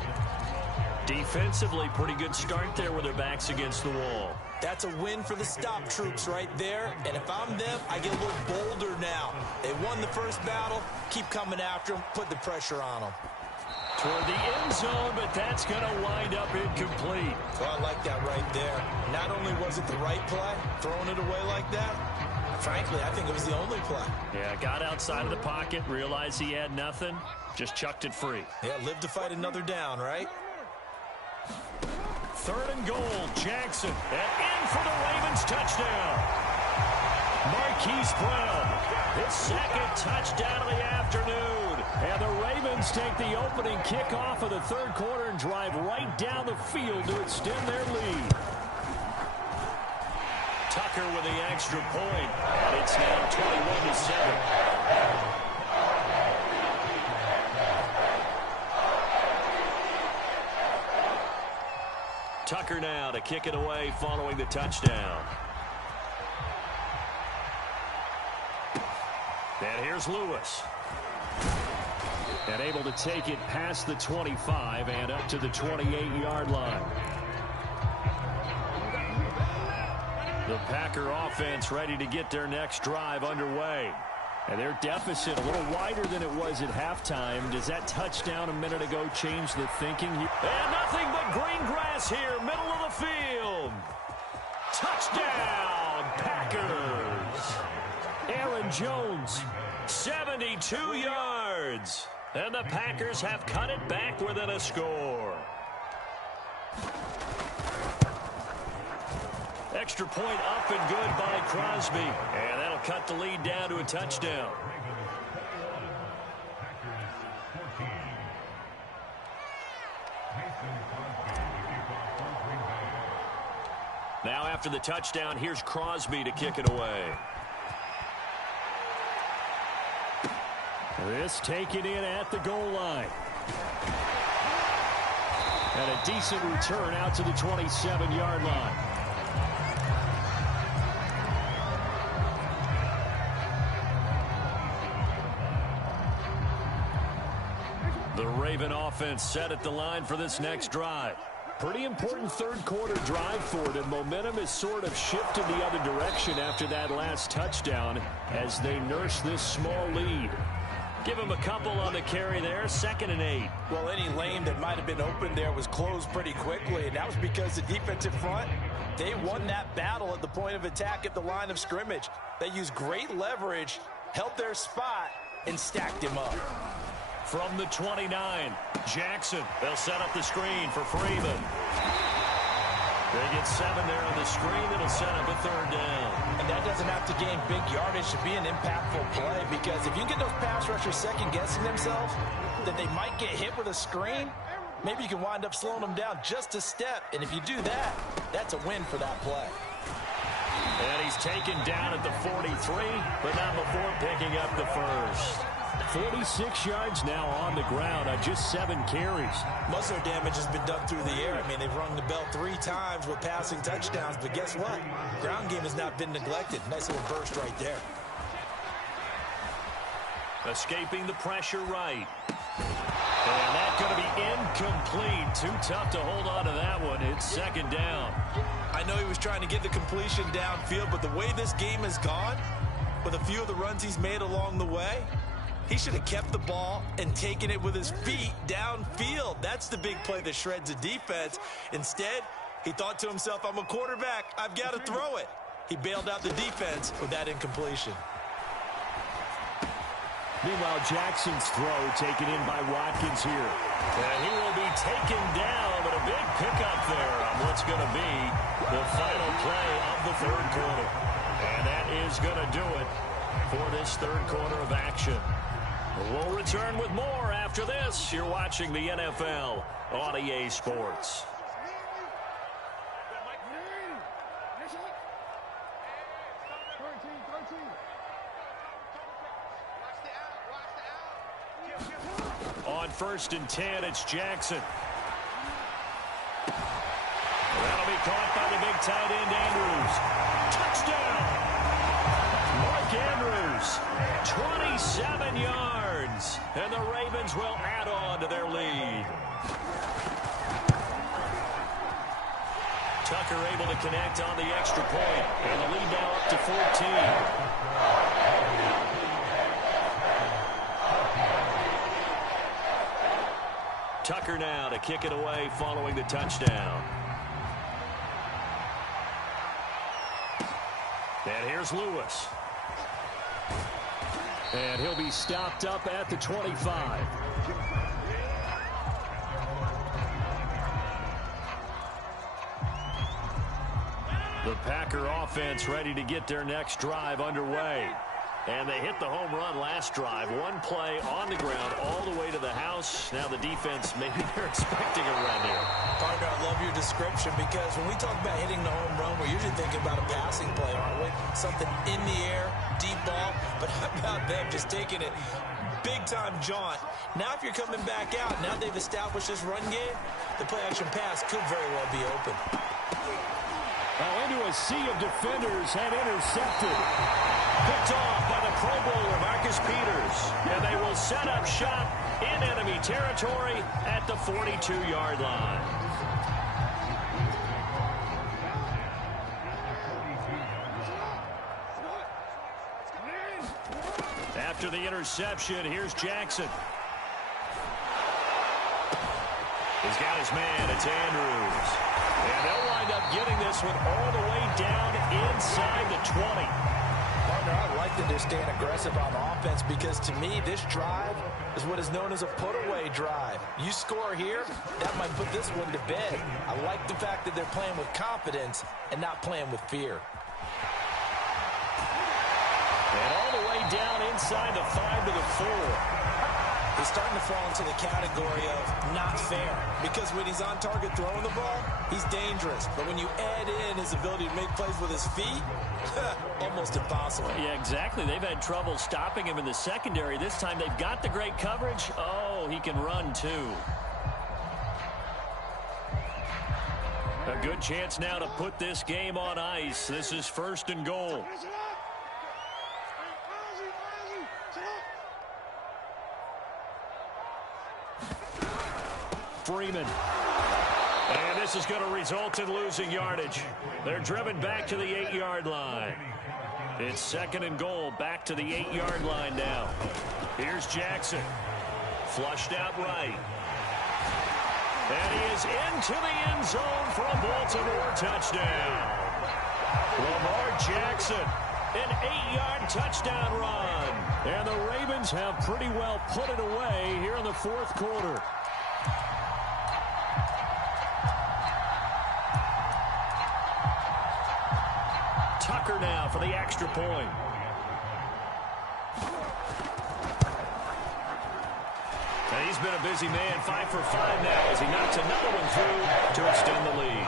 Defensively, pretty good start there with their backs against the wall. That's a win for the stop troops right there. And if I'm them, I get a little bolder now. They won the first battle. Keep coming after them. Put the pressure on them. Toward the end zone, but that's going to wind up incomplete. Well, I like that right there. Not only was it the right play, throwing it away like that, frankly, I think it was the only play. Yeah, got outside of the pocket, realized he had nothing, just chucked it free. Yeah, live to fight another down, right? 3rd and goal, Jackson, and in for the Ravens touchdown. Marquise Brown, his 2nd touchdown of the afternoon. And the Ravens take the opening kickoff of the 3rd quarter and drive right down the field to extend their lead. Tucker with the extra point. And it's now 21-7. Tucker now to kick it away following the touchdown. And here's Lewis. And able to take it past the 25 and up to the 28-yard line. The Packer offense ready to get their next drive underway. And their deficit a little wider than it was at halftime. Does that touchdown a minute ago change the thinking? And nothing but green grass here, middle of the field. Touchdown, Packers. Aaron Jones, 72 yards. And the Packers have cut it back within a score. Extra point up and good by Crosby. And that'll cut the lead down to a touchdown. Now after the touchdown, here's Crosby to kick it away. This taken in at the goal line. And a decent return out to the 27-yard line. The Raven offense set at the line for this next drive. Pretty important 3rd quarter drive for it, and momentum has sort of shifted the other direction after that last touchdown as they nurse this small lead. Give him a couple on the carry there, 2nd and 8. Well, any lane that might have been open there was closed pretty quickly, and that was because the defensive front, they won that battle at the point of attack at the line of scrimmage. They used great leverage, held their spot, and stacked him up. From the 29, Jackson. They'll set up the screen for Freeman. They get 7 there on the screen. It'll set up a 3rd down. And that doesn't have to gain big yardage to be an impactful play, because if you can get those pass rushers second-guessing themselves, that they might get hit with a screen, maybe you can wind up slowing them down just a step. And if you do that, that's a win for that play. And he's taken down at the 43, but not before picking up the first. 46 yards now on the ground on just 7 carries. Most of their damage has been done through the air. I mean, they've rung the bell 3 times with passing touchdowns, but guess what? Ground game has not been neglected. Nice little burst right there. Escaping the pressure right. And that's going to be incomplete. Too tough to hold on to that one. It's 2nd down. I know he was trying to get the completion downfield, but the way this game has gone, with a few of the runs he's made along the way, he should have kept the ball and taken it with his feet downfield. That's the big play that shreds a defense. Instead, he thought to himself, I'm a quarterback. I've got to throw it. He bailed out the defense with that incompletion. Meanwhile, Jackson's throw taken in by Watkins here. And he will be taken down, but a big pickup there on what's going to be the final play of the 3rd quarter. And that is going to do it for this 3rd quarter of action. We'll return with more after this. You're watching the NFL on EA Sports. first and 10. It's Jackson. That'll be caught by the big tight end, Andrews. Touchdown! Mark Andrews, 27 yards. And the Ravens will add on to their lead. Tucker able to connect on the extra point. And the lead now up to 14. Tucker now to kick it away following the touchdown. And here's Lewis. And he'll be stopped up at the 25. The Packer offense ready to get their next drive underway. And they hit the home run last drive. One play on the ground all the way to the house. Now the defense, maybe they're expecting a run here. Partner, I love your description because when we talk about hitting the home run, we're usually thinking about a passing play, aren't we? Something in the air, deep ball. But how about them just taking it big-time jaunt? Now if you're coming back out, now they've established this run game, the play-action pass could very well be open. Well, into a sea of defenders and intercepted. Picked off by the Pro Bowler, Marcus Peters. And they will set up shop in enemy territory at the 42-yard line. After the interception, here's Jackson. He's got his man. It's Andrews. And they'll wind up getting this one all the way down inside the 20. Partner, I like that they're staying aggressive on offense because to me, this drive is what is known as a put-away drive. You score here, that might put this one to bed. I like the fact that they're playing with confidence and not playing with fear. And all the way down inside the 5 to the 4. He's starting to fall into the category of not fair because when he's on target throwing the ball, he's dangerous. But when you add in his ability to make plays with his feet, almost impossible. Yeah, exactly. They've had trouble stopping him in the secondary. This time they've got the great coverage. Oh, he can run too. A good chance now to put this game on ice. This is first and goal. Freeman. And this is going to result in losing yardage. They're driven back to the 8-yard line. It's second and goal, back to the 8-yard line now. Here's Jackson. Flushed out right. And he is into the end zone for a Baltimore touchdown. Lamar Jackson, an 8-yard touchdown run. And the Ravens have pretty well put it away here in the fourth quarter. Tucker now for the extra point. And he's been a busy man, 5 for 5 now as he knocks another one through to extend the lead.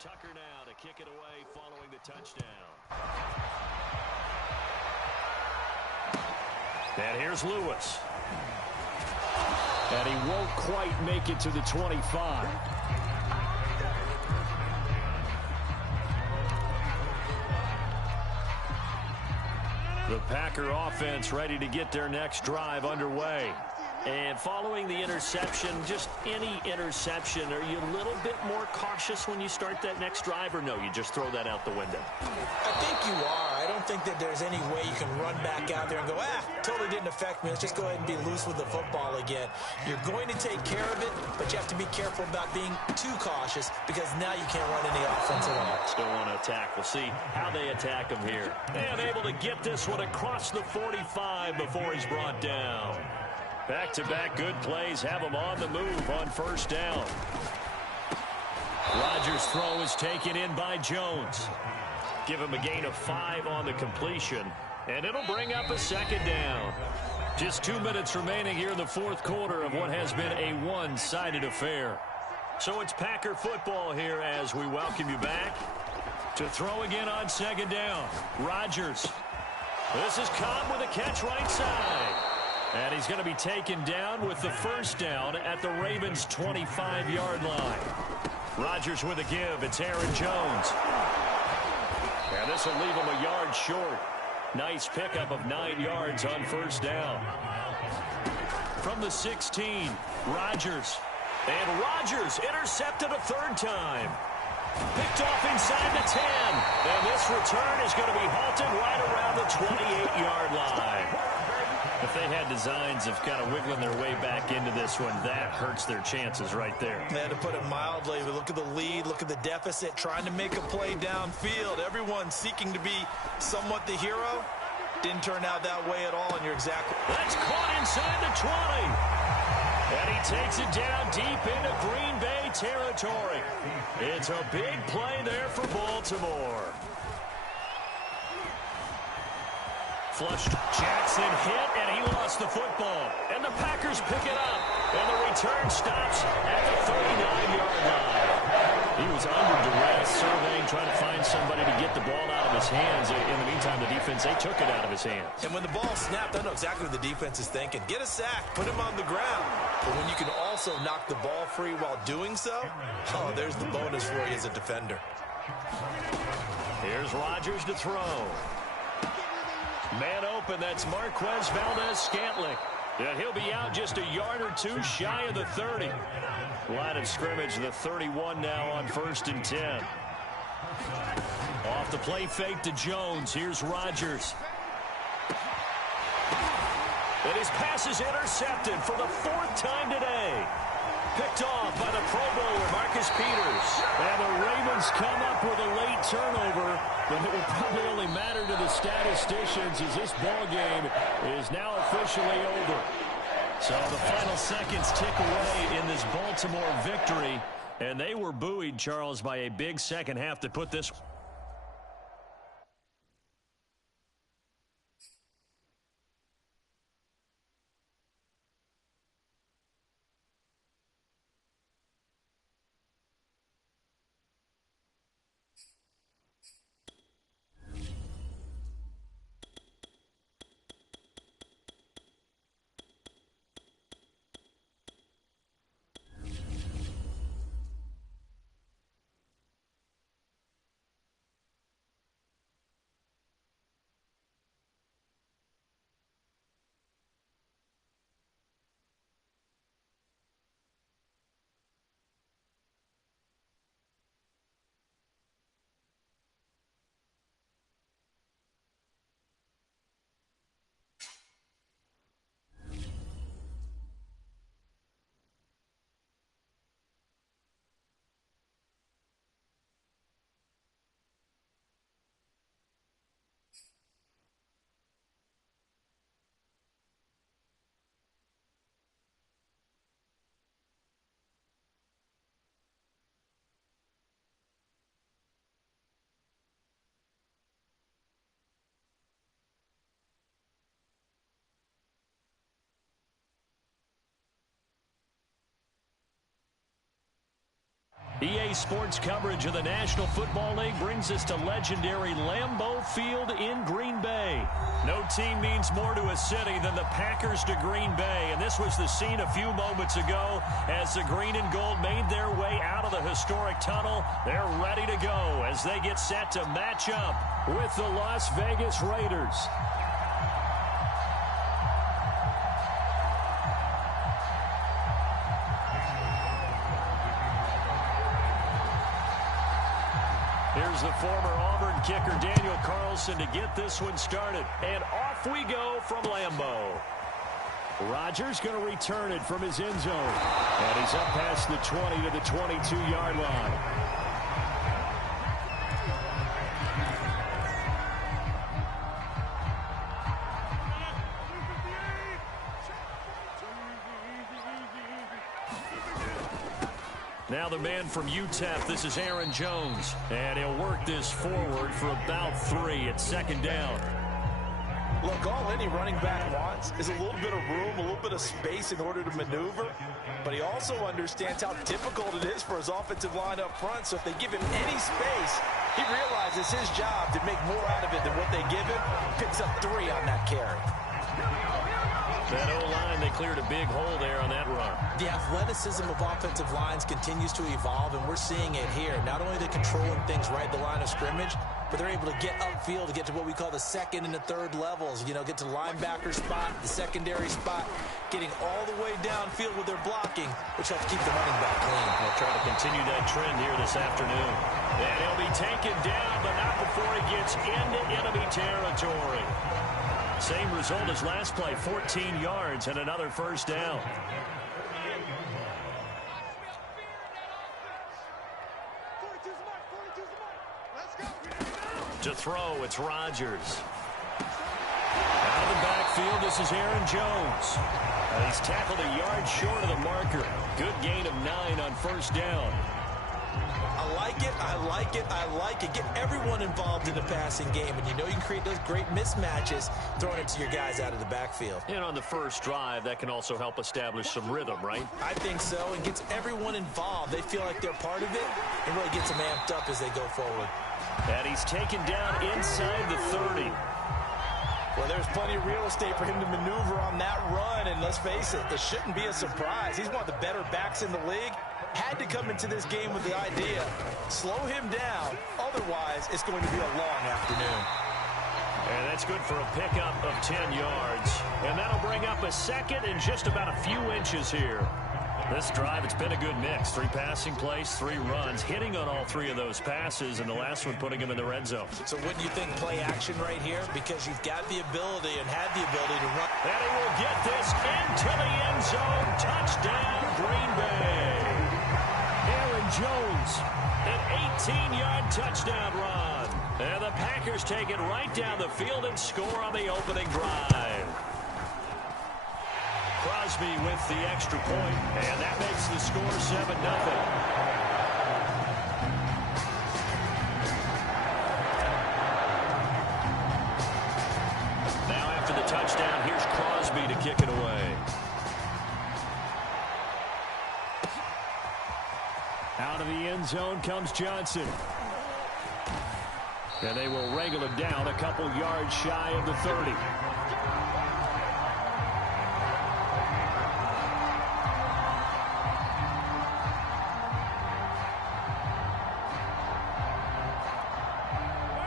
Tucker now to kick it away following the touchdown. And here's Lewis. And he won't quite make it to the 25. The Packer offense ready to get their next drive underway. And following the interception, just any interception, are you a little bit more cautious when you start that next drive, or no, you just throw that out the window? I think you are. I don't think that there's any way you can run back out there and go, totally didn't affect me. Let's just go ahead and be loose with the football again. You're going to take care of it, but you have to be careful about being too cautious because now you can't run any offense at all. Still want to attack. We'll see how they attack him here. And able to get this one across the 45 before he's brought down. Back-to-back good plays have him on the move on first down. Rodgers' throw is taken in by Jones. Give him a gain of 5 on the completion. And it'll bring up a second down. Just 2 minutes remaining here in the fourth quarter of what has been a one-sided affair. So it's Packer football here as we welcome you back. To throw again on second down, Rodgers. This is Cobb with a catch right side. And he's going to be taken down with the first down at the Ravens' 25-yard line. Rodgers with a give. It's Aaron Jones. And this will leave him a yard short. Nice pickup of 9 yards on first down. From the 16, Rodgers. And Rodgers intercepted a third time. Picked off inside the 10. And this return is going to be halted right around the 28-yard line. If they had designs of kind of wiggling their way back into this one, that hurts their chances right there. To put it mildly, look at the lead, look at the deficit, trying to make a play downfield. Everyone seeking to be somewhat the hero. Didn't turn out that way at all, and you're exactly... That's caught inside the 20. And he takes it down deep into Green Bay territory. It's a big play there for Baltimore. Flushed. Jackson hit, and he lost the football. And the Packers pick it up. And the return stops at the 39-yard line. He was under duress, surveying, trying to find somebody to get the ball out of his hands. In the meantime, the defense, they took it out of his hands. And when the ball snapped, I know exactly what the defense is thinking. Get a sack, put him on the ground. But when you can also knock the ball free while doing so, oh, there's the bonus for you as a defender. Here's Rodgers to throw. Man open, that's Marquez Valdez-Scantling. And he'll be out just a yard or two shy of the 30. Line of scrimmage, the 31 now on 1st and 10. Off the play fake to Jones. Here's Rodgers. And his pass is intercepted for the 4th time today. Picked off by the Pro Bowler, Marcus Peters. And the Ravens come up with a late turnover, but it will probably only matter to the statisticians as this ball game is now officially over. So the final seconds tick away in this Baltimore victory, and they were buoyed, Charles, by a big second half to put this. EA Sports coverage of the National Football League brings us to legendary Lambeau Field in Green Bay. No team means more to a city than the Packers to Green Bay, and this was the scene a few moments ago as the green and gold made their way out of the historic tunnel. They're ready to go as they get set to match up with the Las Vegas Raiders. Here's the former Auburn kicker, Daniel Carlson, to get this one started. And off we go from Lambeau. Rodgers going to return it from his end zone. And he's up past the 20 to the 22-yard line. Now the man from UTEP, this is Aaron Jones. And he'll work this forward for about 3 at second down. Look, all any running back wants is a little bit of room, a little bit of space in order to maneuver, but he also understands how difficult it is for his offensive line up front, so if they give him any space, he realizes his job to make more out of it than what they give him, picks up 3 on that carry. That O-line, they cleared a big hole there on that run. The athleticism of offensive lines continues to evolve, and we're seeing it here. Not only they're controlling things right at the line of scrimmage, but they're able to get upfield to get to what we call the second and the third levels. You know, get to the linebacker spot, the secondary spot, getting all the way downfield with their blocking, which helps keep the running back clean. They'll try to continue that trend here this afternoon. And he'll be taken down, but not before he gets into enemy territory. Same result as last play, 14 yards and another first down. To throw, it's Rodgers. Out of the backfield, this is Aaron Jones. He's tackled a yard short of the marker. Good gain of 9 on first down. I like it, I like it, I like it. Get everyone involved in the passing game, and you know you can create those great mismatches throwing it to your guys out of the backfield. And on the first drive, that can also help establish some rhythm, right? I think so, and gets everyone involved. They feel like they're part of it, and really gets them amped up as they go forward. And he's taken down inside the 30. Well, there's plenty of real estate for him to maneuver on that run, and let's face it, it shouldn't be a surprise. He's one of the better backs in the league. Had to come into this game with the idea, slow him down, otherwise it's going to be a long afternoon. And that's good for a pickup of 10 yards. And that'll bring up a second and just about a few inches here. This drive, it's been a good mix. 3 passing plays, 3 runs, hitting on all 3 of those passes, and the last one putting him in the red zone. So wouldn't you think play action right here? Because you've got the ability and had the ability to run. And he will get this into the end zone. Touchdown, Green Bay. Aaron Jones, an 18-yard touchdown run. And the Packers take it right down the field and score on the opening drive. Crosby with the extra point, and that makes the score 7-0. Now after the touchdown, here's Crosby to kick it away. Out of the end zone comes Johnson. And they will wrangle him down a couple yards shy of the 30.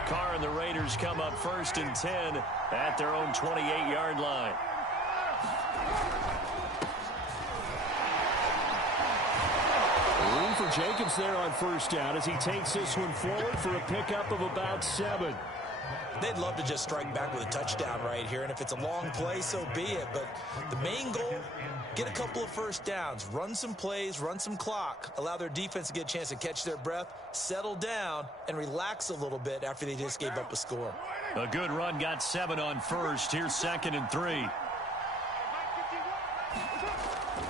Carr and the Raiders come up 1st and 10 at their own 28-yard line. Room for Jacobs there on first down as he takes this one forward for a pickup of about 7. They'd love to just strike back with a touchdown right here, and if it's a long play, so be it. But the main goal, get a couple of first downs, run some plays, run some clock, allow their defense to get a chance to catch their breath, settle down, and relax a little bit after they just gave up a score. A good run, got 7 on first. Here's 2nd and 3.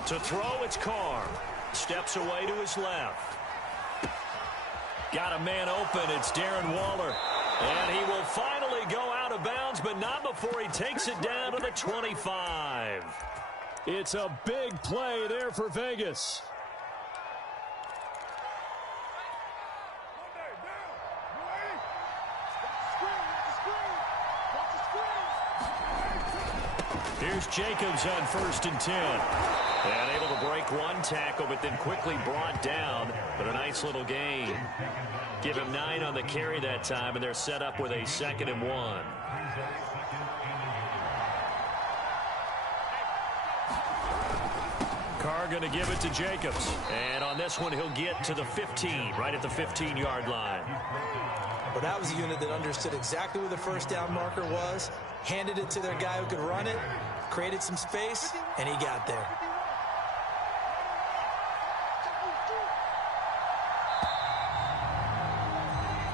To throw, it's Carr. Steps away to his left. Got a man open. It's Darren Waller. And he will finally go out of bounds, but not before he takes it down to the 25. It's a big play there for Vegas. Here's Jacobs on 1st and 10. And able to break one tackle, but then quickly brought down. But a nice little gain. Give him 9 on the carry that time, and they're set up with a 2nd and 1. Carr going to give it to Jacobs. And on this one, he'll get to the 15, right at the 15-yard line. But that was a unit that understood exactly where the first down marker was, handed it to their guy who could run it, created some space, and he got there.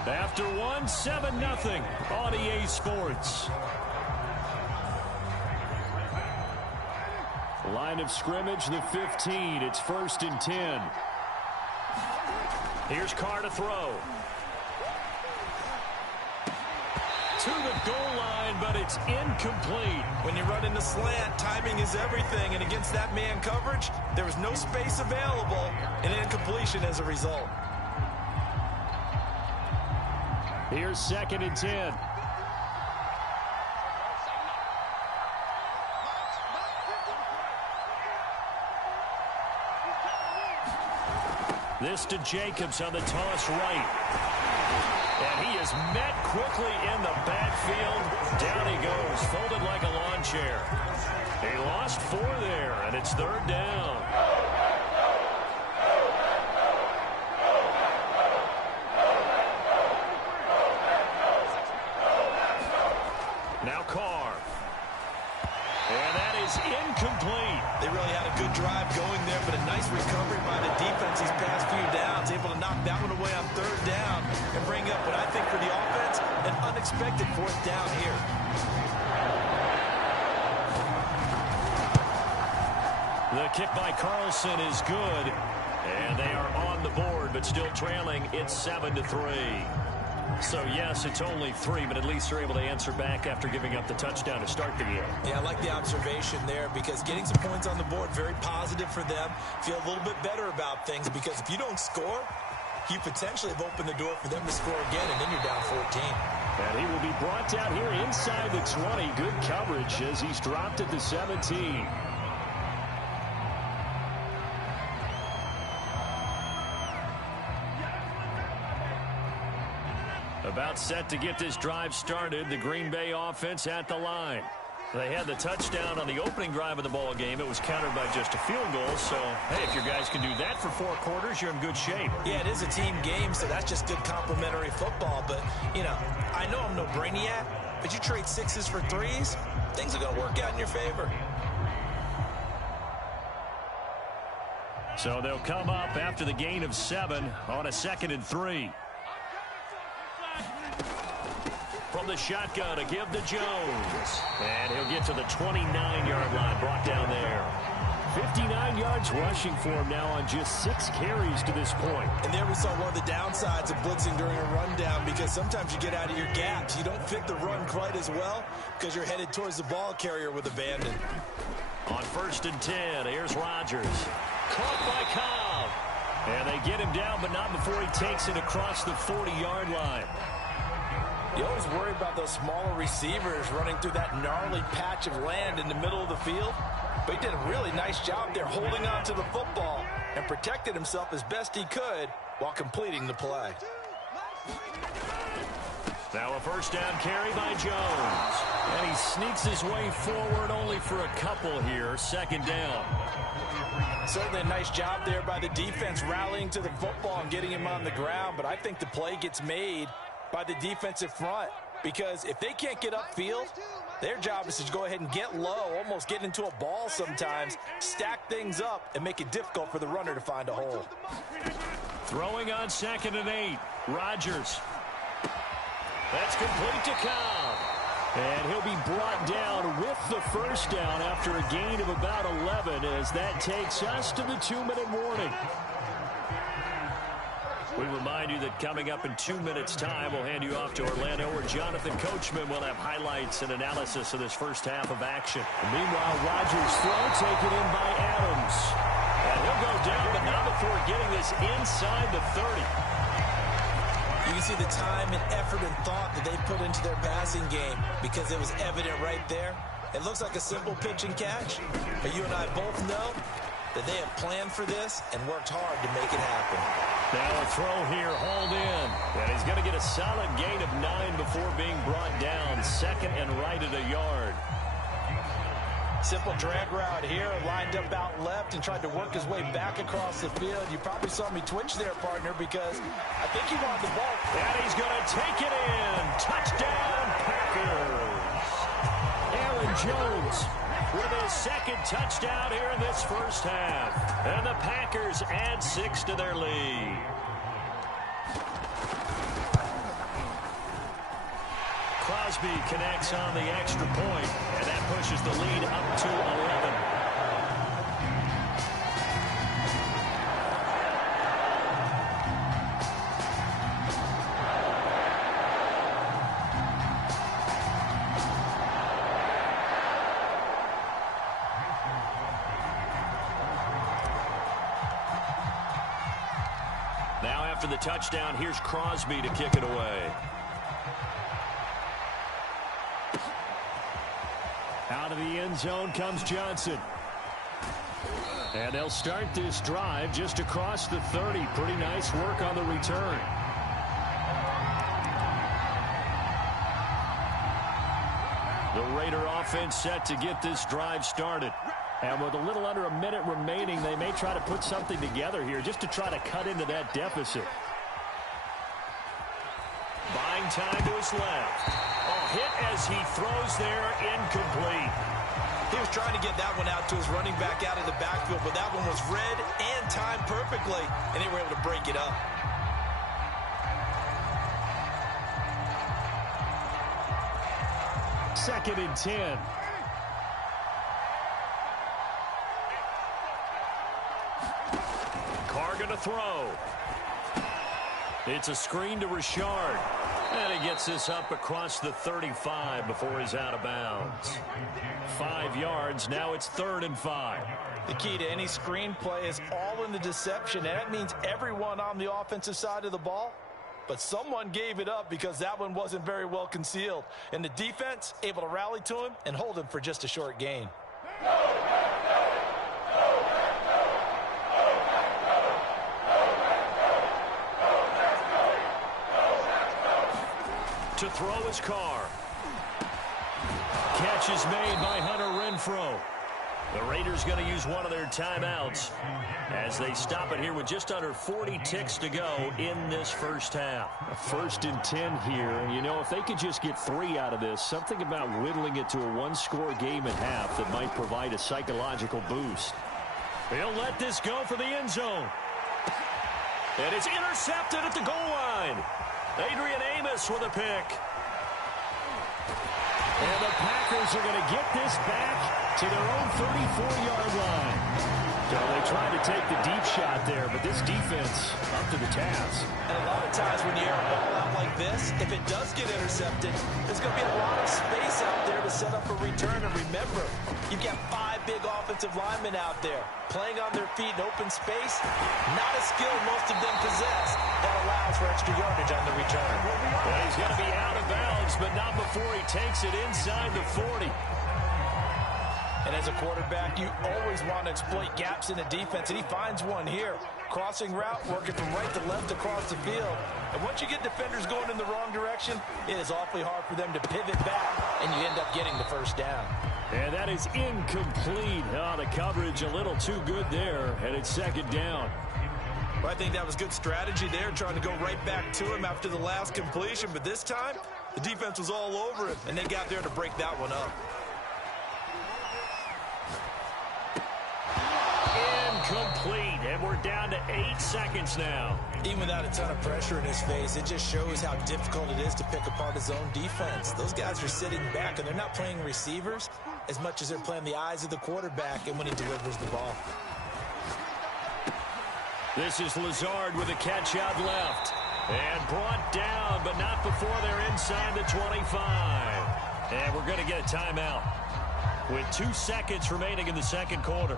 After 1, 7-0 on EA Sports. Line of scrimmage, the 15. It's 1st and 10. Here's Carr to throw. to the goal line, but it's incomplete. When you run in the slant, timing is everything, and against that man coverage, there was no space available, and an incompletion as a result. Here's 2nd and 10. This to Jacobs on the toss right. And he is met quickly in the backfield. Down he goes, folded like a lawn chair. He lost 4 there, and it's 3rd down. Now Carr. And that is incomplete. They really had a good drive going there, but a nice recovery by the defense these past few downs, able to knock that one away on 3rd down and bring up what I think for the offense, an unexpected 4th down here. The kick by Carlson is good, and they are on the board, but still trailing. It's 7-3. So, yes, it's only 3, but at least they're able to answer back after giving up the touchdown to start the game. Yeah, I like the observation there because getting some points on the board, very positive for them. Feel a little bit better about things because if you don't score, you potentially have opened the door for them to score again, and then you're down 14. And he will be brought down here inside the 20. Good coverage as he's dropped at the 17. About set to get this drive started. The Green Bay offense at the line. They had the touchdown on the opening drive of the ball game. It was countered by just a field goal. So, hey, if your guys can do that for 4 quarters, you're in good shape. Yeah, it is a team game, so that's just good complementary football. But, you know, I know I'm no brainiac, but you trade 6s for 3s, things are going to work out in your favor. So they'll come up after the gain of 7 on a 2nd and 3. From the shotgun to give to Jones. And he'll get to the 29-yard line, brought down there. 59 yards rushing for him now on just 6 carries to this point. And there we saw one of the downsides of blitzing during a rundown because sometimes you get out of your gaps. You don't fit the run quite as well because you're headed towards the ball carrier with abandon. On 1st and 10, here's Rodgers. Caught by Cobb. And they get him down, but not before he takes it across the 40-yard line. You always worry about those smaller receivers running through that gnarly patch of land in the middle of the field. But he did a really nice job there holding on to the football and protected himself as best he could while completing the play. Now a 1st down carry by Jones. And he sneaks his way forward only for a couple here. 2nd down. Certainly a nice job there by the defense rallying to the football and getting him on the ground. But I think the play gets made by the defensive front because if they can't get upfield, their job is to go ahead and get low, almost get into a ball sometimes, stack things up, and make it difficult for the runner to find a hole. Throwing on 2nd and 8. Rodgers. That's complete to Cobb. And he'll be brought down with the 1st down after a gain of about 11 as that takes us to the 2-minute warning. We remind you that coming up in 2 minutes' time, we'll hand you off to Orlando, where Jonathan Coachman will have highlights and analysis of this first half of action. And meanwhile, Rodgers' throw taken in by Adams. And he'll go down, but not before getting this inside the 30. You can see the time and effort and thought that they put into their passing game because it was evident right there. It looks like a simple pitch and catch, but you and I both know that they have planned for this and worked hard to make it happen. Now a throw here, hauled in. And he's going to get a solid gain of 9 before being brought down. 2nd and right at a yard. Simple drag route here, lined up out left and tried to work his way back across the field. You probably saw me twitch there, partner, because I think he wanted the ball. And he's going to take it in. Touchdown, Packers. Aaron Jones with his 2nd touchdown here in this first half. And the Packers add 6 to their lead. Crosby connects on the extra point, and that pushes the lead up to 11. after the touchdown, here's Crosby to kick it away. Out of the end zone comes Johnson. And they'll start this drive just across the 30. Pretty nice work on the return. The Raider offense set to get this drive started. And with a little under a minute remaining, they may try to put something together here just to try to cut into that deficit. Buying time to his left. A hit as he throws there, incomplete. He was trying to get that one out to his running back out of the backfield, but that one was read and timed perfectly, and they were able to break it up. Second and 10. Carr going to throw. It's a screen to Richard. And he gets this up across the 35 before he's out of bounds. 5 yards. Now it's 3rd and 5. The key to any screenplay is all in the deception, and that means everyone on the offensive side of the ball. But someone gave it up because that one wasn't very well concealed. And the defense able to rally to him and hold him for just a short gain. To throw his Carr. Catch is made by Hunter Renfrow. The Raiders going to use one of their timeouts as they stop it here with just under 40 ticks to go in this first half. A 1st and 10 here. You know, if they could just get 3 out of this, something about whittling it to a one-score game at half that might provide a psychological boost. He'll let this go for the end zone. And it's intercepted at the goal line. Adrian Amos with a pick. And the Packers are going to get this back to their own 34-yard line. So they tried to take the deep shot there, but this defense up to the task. And a lot of times when you air a ball out like this, if it does get intercepted, there's going to be a lot of space out there to set up a return. And remember, you've got 5 big offensive linemen out there playing on their feet in open space. Not a skill most of them possess. That allows for extra yardage on the return. Well, he's going to be out of bounds, but not before he takes it inside the 40. And as a quarterback, you always want to exploit gaps in the defense, and he finds one here. Crossing route, working from right to left across the field. And once you get defenders going in the wrong direction, it is awfully hard for them to pivot back, and you end up getting the first down. And that is incomplete. Oh, the coverage a little too good there, and it's 2nd down. Well, I think that was good strategy there, trying to go right back to him after the last completion. But this time, the defense was all over him, and they got there to break that one up. Incomplete, and we're down to 8 seconds now. Even without a ton of pressure in his face, it just shows how difficult it is to pick apart his own defense. Those guys are sitting back, and they're not playing receivers as much as they're playing the eyes of the quarterback and when he delivers the ball. This is Lazard with a catch out left. And brought down, but not before they're inside the 25. And we're going to get a timeout with 2 seconds remaining in the second quarter.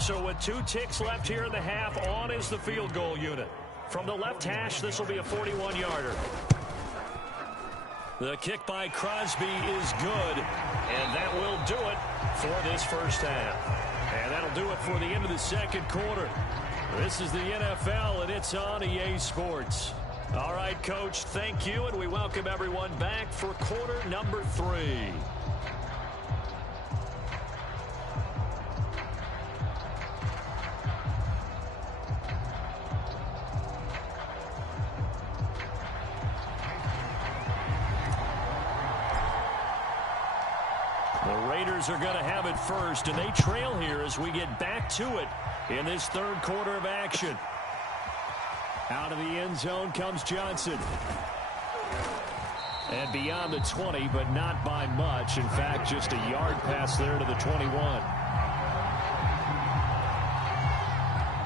So with 2 ticks left here in the half, on is the field goal unit. From the left hash, this will be a 41-yarder. The kick by Crosby is good, and that will do it for this first half. And that'll do it for the end of the second quarter. This is the NFL, and it's on EA Sports. All right, Coach, thank you, and we welcome everyone back for quarter number 3. Are going to have it first, and they trail here as we get back to it in this third quarter of action. Out of the end zone comes Johnson. And beyond the 20, but not by much. In fact, just a yard pass there to the 21.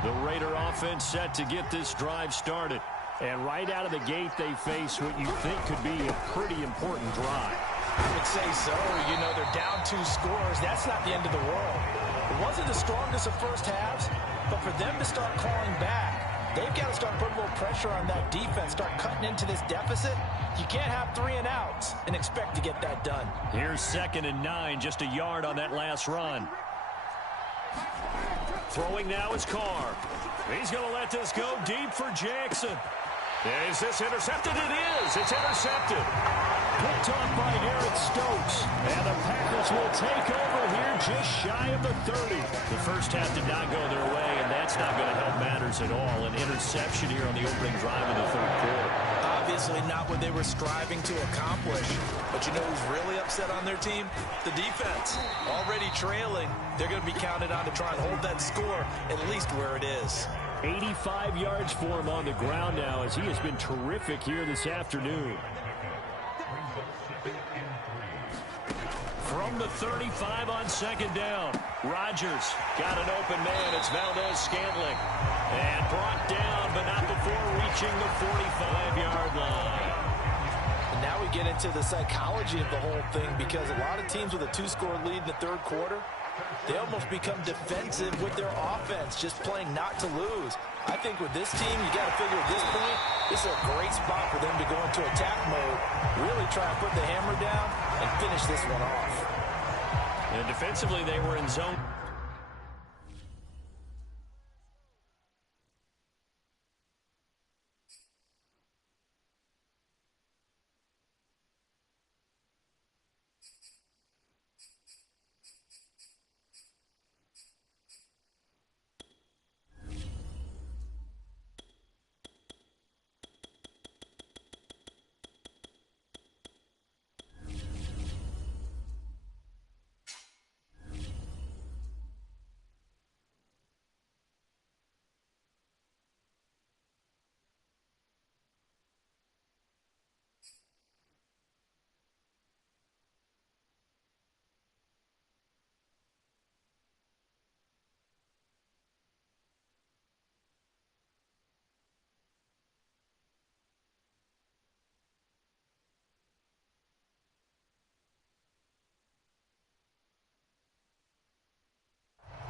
The Raider offense set to get this drive started. And right out of the gate, they face what you think could be a pretty important drive. I would say so. You know, they're down 2 scores. That's not the end of the world. It wasn't the strongest of first halves, but for them to start clawing back, they've got to start putting a little pressure on that defense, start cutting into this deficit. You can't have 3 and outs and expect to get that done. Here's 2nd and 9, just a yard on that last run. Throwing now is Carr. He's going to let this go deep for Jackson. Is this intercepted? It is. It's intercepted. Picked off by Garrett Stokes. And the Packers will take over here just shy of the 30. The first half did not go their way, and that's not going to help matters at all. An interception here on the opening drive of the 3rd quarter. Obviously not what they were striving to accomplish. But you know who's really upset on their team? The defense. Already trailing, they're going to be counted on to try and hold that score at least where it is. 85 yards for him on the ground now as he has been terrific here this afternoon. From the 35 on 2nd down. Rodgers got an open man. It's Valdez-Scantling. And brought down, but not before reaching the 45-yard line. And now we get into the psychology of the whole thing, because a lot of teams with a 2-score lead in the 3rd quarter, they almost become defensive with their offense, just playing not to lose. I think with this team, you got to figure at this point, this is a great spot for them to go into attack mode, really try and put the hammer down and finish this one off. And defensively, they were in zone.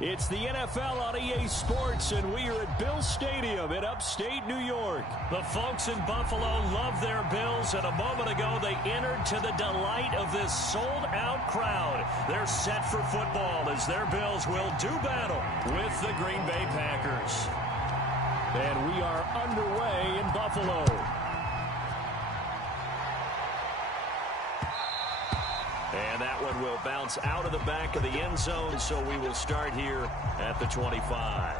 It's the NFL on EA Sports, and we are at Bill Stadium in upstate New York. The folks in Buffalo love their Bills, and a moment ago they entered to the delight of this sold-out crowd. They're set for football as their Bills will do battle with the Green Bay Packers. And we are underway in Buffalo. And that one will bounce out of the back of the end zone, so we will start here at the 25.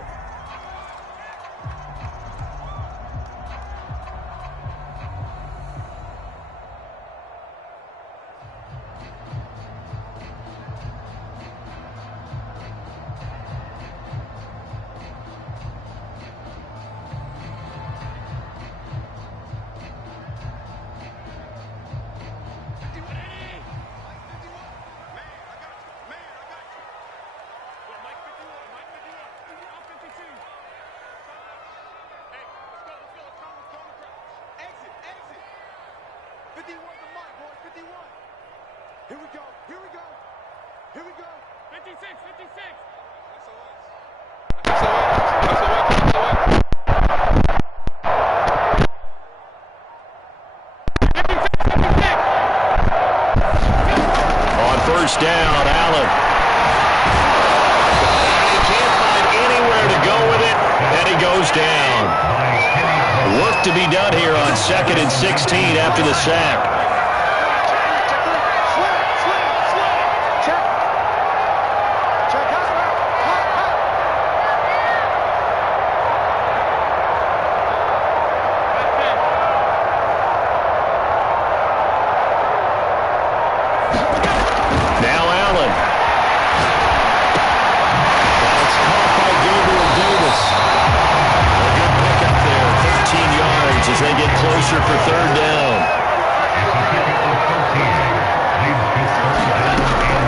First down, Allen. He can't find anywhere to go with it, and he goes down. Work to be done here on 2nd and 16 after the sack. For 3rd down.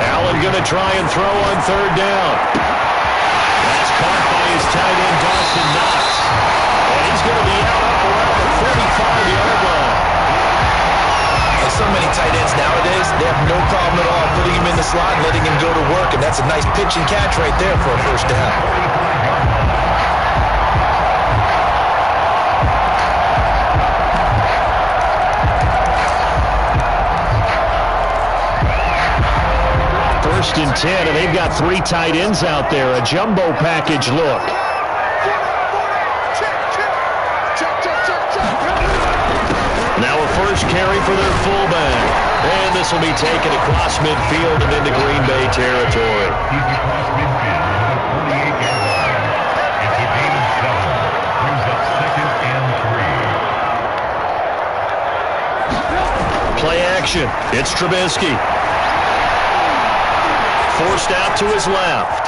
Allen going to try and throw on 3rd down. That's caught by his tight end, Dawson Knox. And he's going to be out up around the 35-yard line. Like so many tight ends nowadays, they have no slot and letting him go to work, and that's a nice pitch and catch right there for a first down. First and 10, and they've got 3 tight ends out there. A jumbo package look. Now a first carry for their fullback. And this will be taken across midfield and into Green Bay territory. Play action. It's Trubisky. Forced out to his left.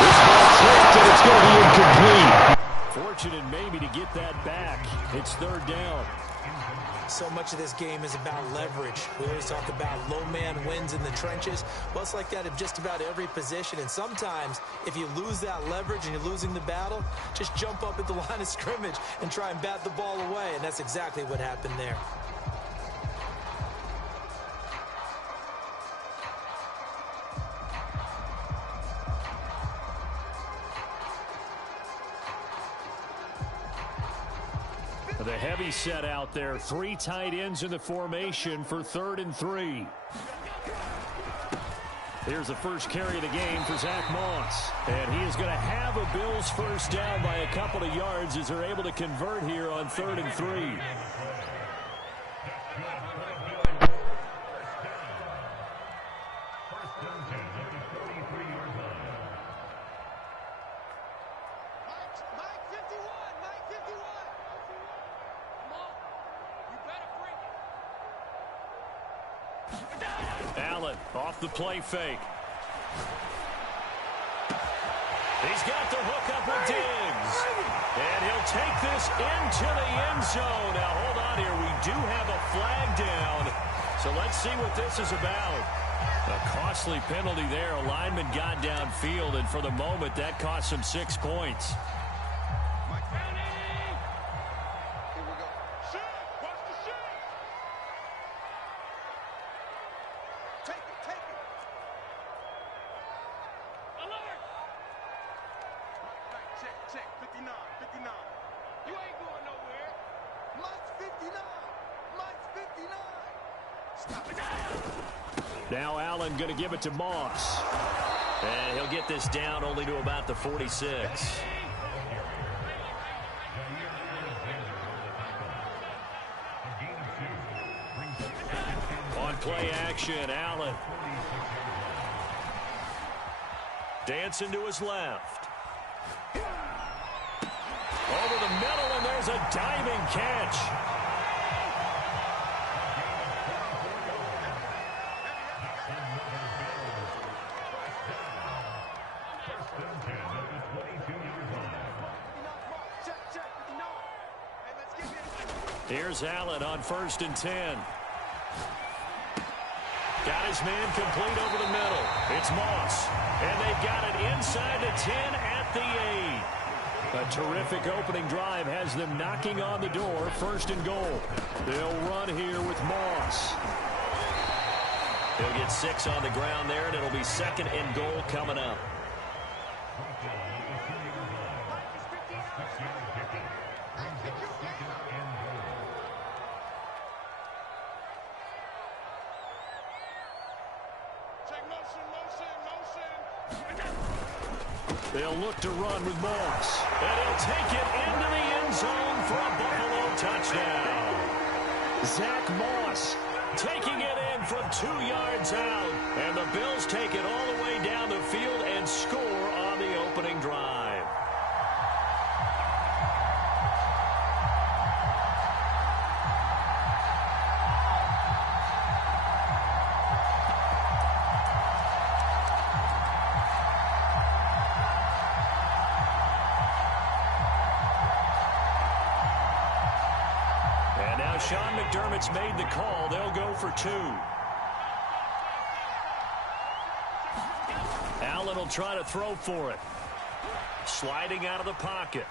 This ball tripped, and it's going to be incomplete. Fortunate maybe to get that back. It's third down. So much of this game is about leverage. We always talk about low man wins in the trenches. Well, it's like that in just about every position. And sometimes, if you lose that leverage and you're losing the battle, just jump up at the line of scrimmage and try and bat the ball away. And that's exactly what happened there. The heavy set out there. 3 tight ends in the formation for 3rd and 3. Here's the first carry of the game for Zach Moss. And he is going to have a Bills first down by a couple of yards as they're able to convert here on 3rd and 3. Allen off the play fake. He's got the hook up with Diggs. And he'll take this into the end zone. Now, hold on here. We do have a flag down. So let's see what this is about. A costly penalty there. A lineman got downfield, and for the moment, that cost him 6 points. Now Allen going to give it to Moss. And he'll get this down only to about the 46. On play action, Allen. Dancing to his left. Over the middle, and there's a diving catch. Here's Allen on 1st and 10. Got his man complete over the middle. It's Moss. And they've got it inside the 10 at the 8. A terrific opening drive has them knocking on the door. 1st and goal. They'll run here with Moss. He'll get 6 on the ground there, and it'll be 2nd and goal coming up. They'll look to run with Moss. And he'll take it into the end zone for a Buffalo touchdown. Zach Moss taking it in from 2 yards out. And the Bills take it all the way down the field and score on the opening drive. Sean McDermott's made the call. They'll go for 2. Allen will try to throw for it. Sliding out of the pocket.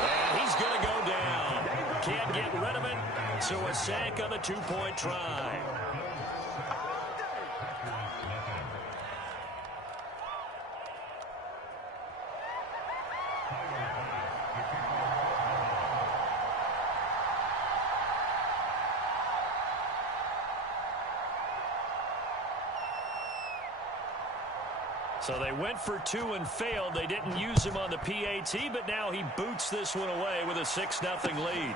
And he's going to go down. Can't get rid of it. So a sack on the 2-point try. So they went for 2 and failed. They didn't use him on the PAT, but now he boots this one away with a 6-0 lead.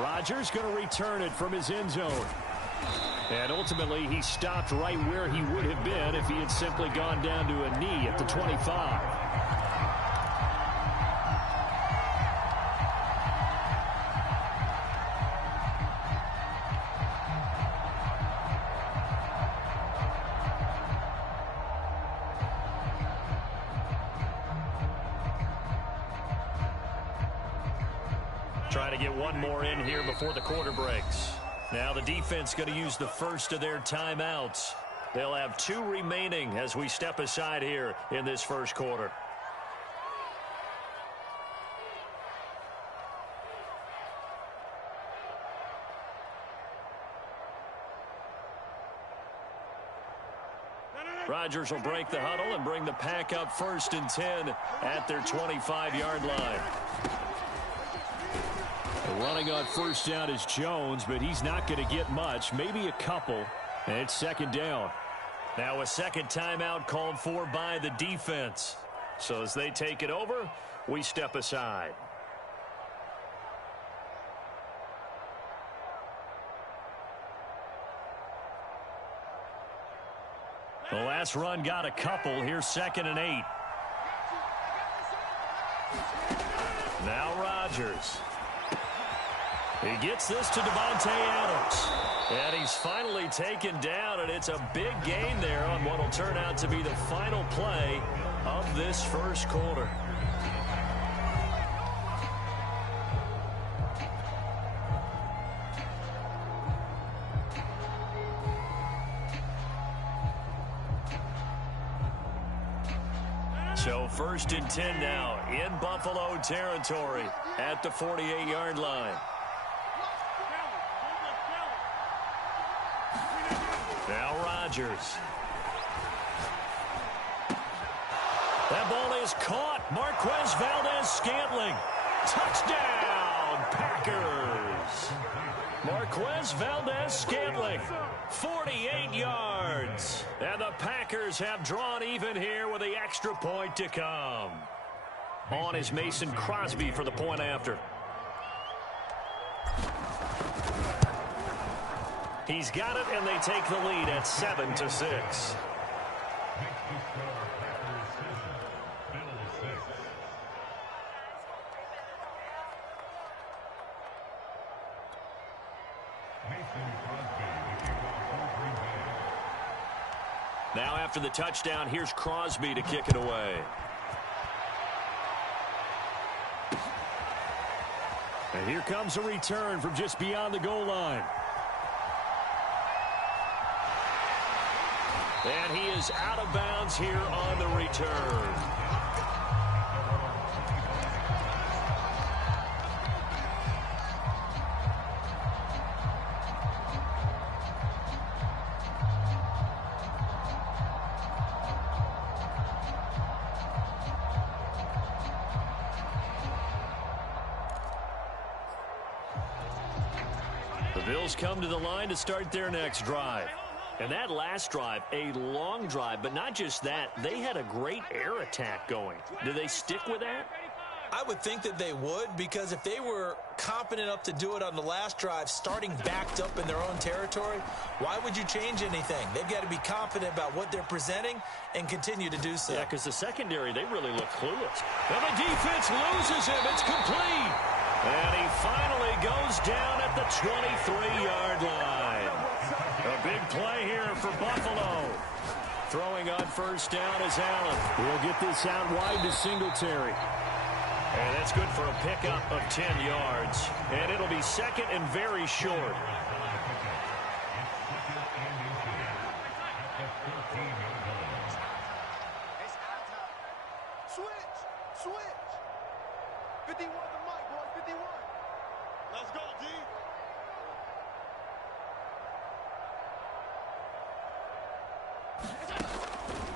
Rodgers going to return it from his end zone. And ultimately, he stopped right where he would have been if he had simply gone down to a knee at the 25. Trying to get one more in here before the quarter breaks. Now the defense going to use the first of their timeouts. They'll have 2 remaining as we step aside here in this first quarter. Rodgers will break the huddle and bring the pack up 1st and 10 at their 25-yard line. Running on first down is Jones, but he's not going to get much, maybe a couple, and it's 2nd down. Now a second timeout called for by the defense. So as they take it over, we step aside. The last run got a couple. Here's 2nd and 8. Now Rodgers. He gets this to Devontae Adams. And he's finally taken down, and it's a big gain there on what will turn out to be the final play of this first quarter. So 1st and 10 now in Buffalo territory at the 48-yard line. Now Rodgers. That ball is caught. Marquez Valdes-Scantling. Touchdown, Packers. Marquez Valdes-Scantling, 48 yards. And the Packers have drawn even here with the extra point to come. On is Mason Crosby for the point after. He's got it, and they take the lead at 7-6. Now after the touchdown, here's Crosby to kick it away. And here comes a return from just beyond the goal line. And he is out of bounds here on the return. The Bills come to the line to start their next drive. And that last drive, a long drive, but not just that, they had a great air attack going. Do they stick with that? I would think that they would, because if they were confident enough to do it on the last drive, starting backed up in their own territory, why would you change anything? They've got to be confident about what they're presenting and continue to do so. Yeah, because the secondary, they really look clueless. And the defense loses him. It's complete. And he finally goes down at the 23-yard line. A big play here for Buffalo. Throwing on first down is Allen. He'll get this out wide to Singletary. And that's good for a pickup of 10 yards. And it'll be second and very short. Switch. 51 the mic, boys, 51. Let's go, D.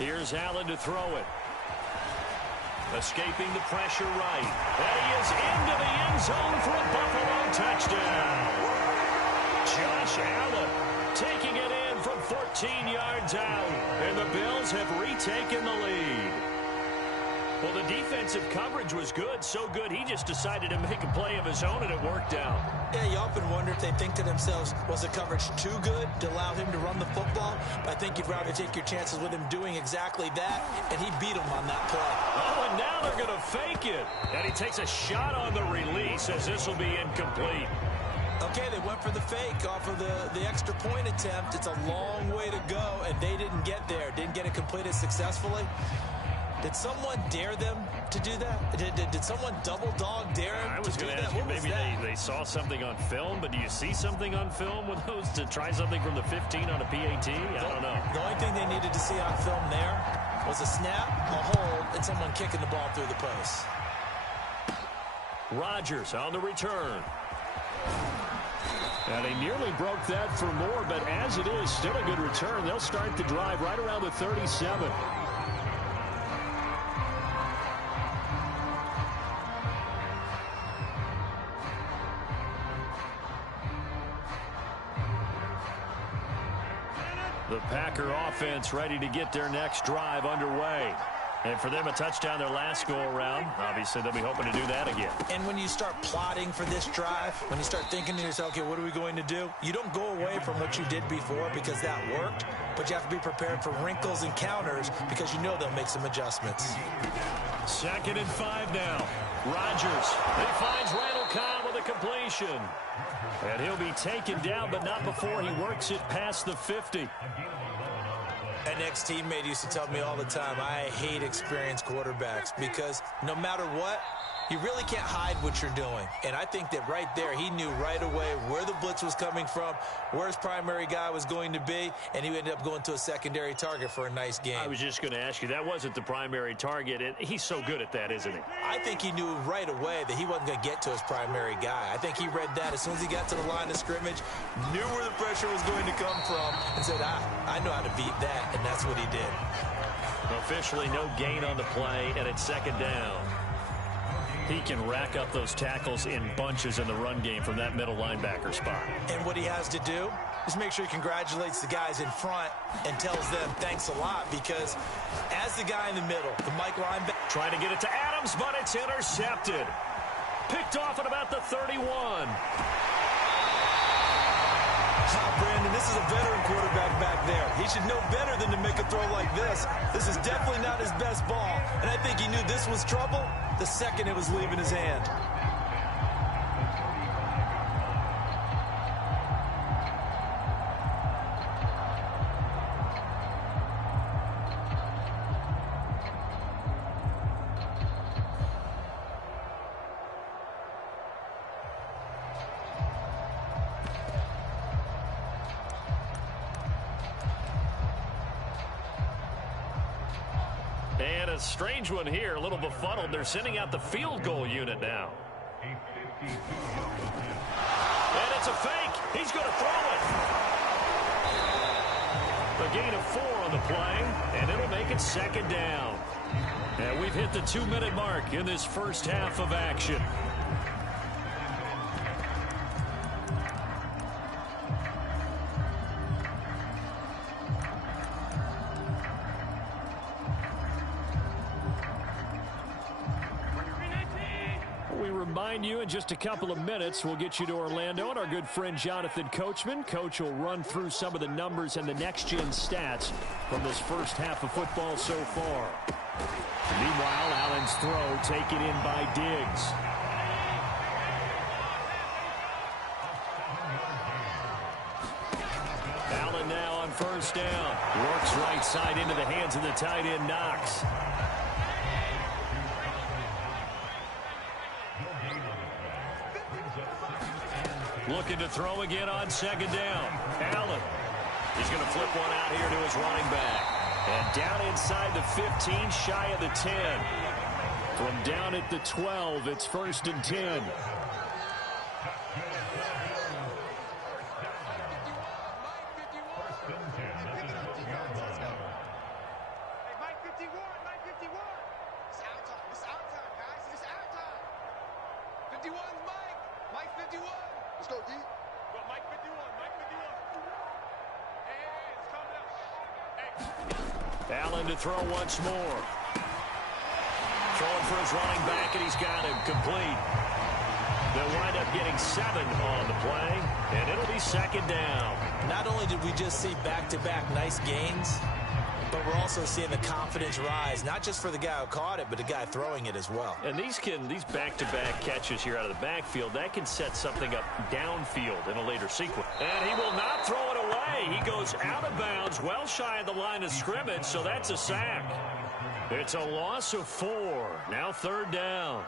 Here's Allen to throw it. Escaping the pressure right. And he is into the end zone for a Buffalo touchdown. Josh Allen taking it in from 14 yards out, and the Bills have retaken the lead. Well, the defensive coverage was good, so good he just decided to make a play of his own, and it worked out. Yeah, you often wonder if they think to themselves, was the coverage too good to allow him to run the football? But I think you'd rather take your chances with him doing exactly that, and he beat him on that play. Oh, and now they're going to fake it. And he takes a shot on the release as this will be incomplete. Okay, they went for the fake off of the extra point attempt. It's a long way to go, and they didn't get there. Didn't get it completed successfully. Did someone dare them to do that? Did someone double dog dare him I was to do going to that? ask you, What was maybe that? they saw something on film, but do you see something on film with those to try something from the 15 on a PAT? I don't know. The only thing they needed to see on film there was a snap, a hold, and someone kicking the ball through the post. Rodgers on the return. And he nearly broke that for more, but as it is, still a good return. They'll start the drive right around the 37. The Packer offense ready to get their next drive underway. And for them, a touchdown their last go-around. Obviously, they'll be hoping to do that again. And when you start plotting for this drive, when you start thinking to yourself, okay, what are we going to do? You don't go away from what you did before because that worked, but you have to be prepared for wrinkles and counters because you know they'll make some adjustments. 2nd and 5 now. Rodgers. He finds Randall Cobb with a completion. And he'll be taken down, but not before he works it past the 50. An ex-teammate used to tell me all the time, I hate experienced quarterbacks because no matter what, you really can't hide what you're doing. And I think that right there, he knew right away where the blitz was coming from, where his primary guy was going to be, and he ended up going to a secondary target for a nice game. I was just going to ask you, that wasn't the primary target. He's so good at that, isn't he? I think he knew right away that he wasn't going to get to his primary guy. I think he read that as soon as he got to the line of scrimmage, knew where the pressure was going to come from, and said, I know how to beat that, and that's what he did. Officially no gain on the play, and it's 2nd down. He can rack up those tackles in bunches in the run game from that middle linebacker spot. And what he has to do is make sure he congratulates the guys in front and tells them thanks a lot because as the guy in the middle, the Mike linebacker. Trying to get it to Adams, but it's intercepted. Picked off at about the 31. Brandon, this is a veteran quarterback back there. He should know better than to make a throw like this. This is definitely not his best ball. And I think he knew this was trouble the second it was leaving his hand. And a strange one here, a little befuddled. They're sending out the field goal unit now. And it's a fake. He's going to throw it. A gain of 4 on the play, and it'll make it 2nd down. And we've hit the 2-minute mark in this first half of action. Remind you in just a couple of minutes we'll get you to Orlando and our good friend Jonathan Coachman. Coach will run through some of the numbers and the next-gen stats from this first half of football so far. Meanwhile, Allen's throw taken in by Diggs. Allen now on 1st down. Works right side into the hands of the tight end Knox. Looking to throw again on 2nd down. Allen. He's going to flip one out here to his running back. And down inside the 15, shy of the 10. From down at the 12, it's 1st and 10. Let's go, D. Go, Mike 51, Mike 51. And Allen to throw once more. Throwing for his running back, and he's got him complete. They'll wind up getting 7 on the play, and it'll be second down. Not only did we just see back-to-back nice gains, but we're also seeing the confidence rise, not just for the guy who caught it, but the guy throwing it as well. And these back-to-back catches here out of the backfield, that can set something up downfield in a later sequence. And he will not throw it away. He goes out of bounds, well shy of the line of scrimmage, so that's a sack. It's a loss of 4. Now third down.